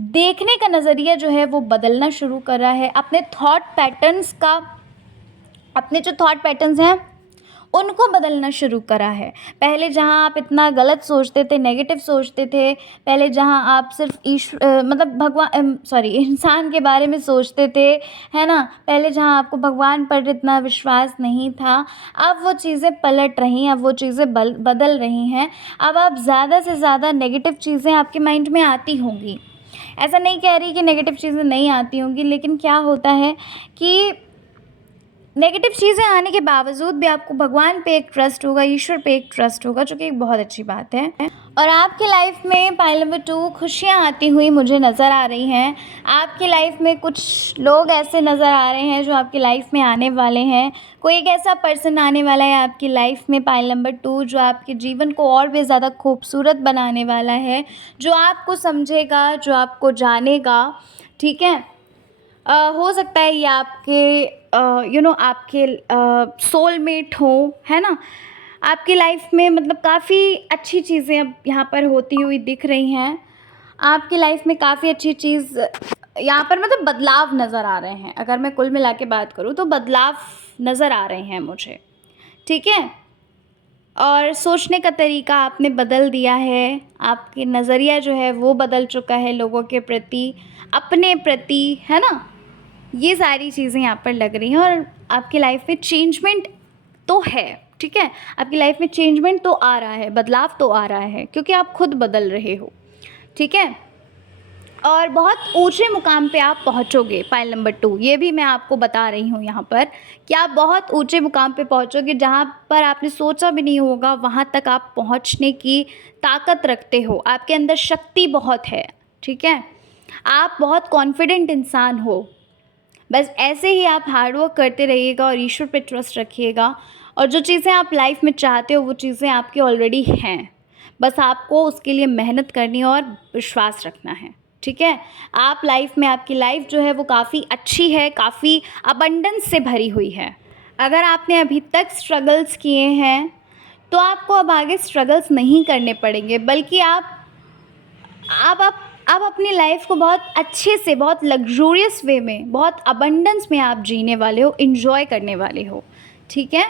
देखने का नज़रिया जो है वो बदलना शुरू करा है। अपने जो थॉट पैटर्न्स हैं उनको बदलना शुरू करा है। पहले जहाँ आप इतना गलत सोचते थे, नेगेटिव सोचते थे, पहले जहाँ आप सिर्फ इंसान के बारे में सोचते थे, है ना, पहले जहाँ आपको भगवान पर इतना विश्वास नहीं था, अब वो चीज़ें पलट रही हैं, अब वो चीज़ें बदल रही हैं। अब आप ज़्यादा से ज़्यादा नेगेटिव चीज़ें आपके माइंड में आती होंगी। ऐसा नहीं कह रही कि नेगेटिव चीज़ें नहीं आती होंगी, लेकिन क्या होता है कि नेगेटिव चीज़ें आने के बावजूद भी आपको भगवान पे एक ट्रस्ट होगा, ईश्वर पे एक ट्रस्ट होगा, जो कि एक बहुत अच्छी बात है। और आपकी लाइफ में पाइल नंबर 2 खुशियाँ आती हुई मुझे नज़र आ रही हैं। आपकी लाइफ में कुछ लोग ऐसे नज़र आ रहे हैं जो आपकी लाइफ में आने वाले हैं। कोई एक ऐसा पर्सन आने वाला है आपकी लाइफ में पाइल नंबर 2, जो आपके जीवन को और भी ज़्यादा खूबसूरत बनाने वाला है, जो आपको समझेगा, जो आपको जानेगा, ठीक है। हो सकता है ये आपके आपके सोलमेट हो, है ना। आपकी लाइफ में मतलब काफ़ी अच्छी चीज़ें अब यहाँ पर होती हुई दिख रही हैं। आपकी लाइफ में काफ़ी अच्छी चीज़ यहाँ पर मतलब बदलाव नज़र आ रहे हैं। अगर मैं कुल मिला के बात करूँ तो बदलाव नज़र आ रहे हैं मुझे, ठीक है। और सोचने का तरीका आपने बदल दिया है। आपके नज़रिया जो है वो बदल चुका है लोगों के प्रति, अपने प्रति, है ना। ये सारी चीज़ें यहाँ पर लग रही हैं और आपकी लाइफ में चेंजमेंट तो है, ठीक है। आपकी लाइफ में चेंजमेंट तो आ रहा है, बदलाव तो आ रहा है, क्योंकि आप खुद बदल रहे हो, ठीक है। और बहुत ऊंचे मुकाम पे आप पहुंचोगे पाइल नंबर 2, ये भी मैं आपको बता रही हूँ यहाँ पर कि आप बहुत ऊंचे मुकाम पे पहुंचोगे। जहाँ पर आपने सोचा भी नहीं होगा वहाँ तक आप पहुँचने की ताकत रखते हो। आपके अंदर शक्ति बहुत है, ठीक है। आप बहुत कॉन्फिडेंट इंसान हो। बस ऐसे ही आप हार्डवर्क करते रहिएगा और ईश्वर पे ट्रस्ट रखिएगा, और जो चीज़ें आप लाइफ में चाहते हो वो चीज़ें आपकी ऑलरेडी हैं। बस आपको उसके लिए मेहनत करनी है और विश्वास रखना है, ठीक है। आपकी लाइफ जो है वो काफ़ी अच्छी है, काफ़ी अबंडेंस से भरी हुई है। अगर आपने अभी तक स्ट्रगल्स किए हैं तो आपको अब आगे स्ट्रगल्स नहीं करने पड़ेंगे, बल्कि आप अपनी लाइफ को बहुत अच्छे से, बहुत लग्जूरियस वे में, बहुत अबंडेंस में आप जीने वाले हो, इन्जॉय करने वाले हो, ठीक है।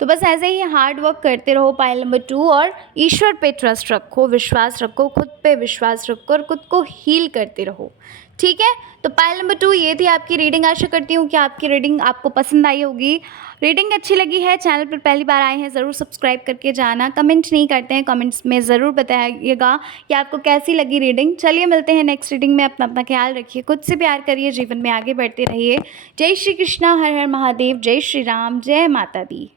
तो बस ऐसे ही हार्ड वर्क करते रहो पाइल नंबर 2, और ईश्वर पे ट्रस्ट रखो, विश्वास रखो, खुद पे विश्वास रखो और खुद को हील करते रहो, ठीक है। तो पाइल नंबर 2 ये थी आपकी रीडिंग। आशा करती हूँ कि आपकी रीडिंग आपको पसंद आई होगी। रीडिंग अच्छी लगी है, चैनल पर पहली बार आए हैं, ज़रूर सब्सक्राइब करके जाना। कमेंट नहीं करते हैं, कमेंट्स में ज़रूर बताइएगा कि आपको कैसी लगी रीडिंग। चलिए मिलते हैं नेक्स्ट रीडिंग में। अपना ख्याल रखिए, खुद से प्यार करिए, जीवन में आगे बढ़ते रहिए। जय श्री कृष्णा, हर हर महादेव, जय श्री राम, जय माता दी।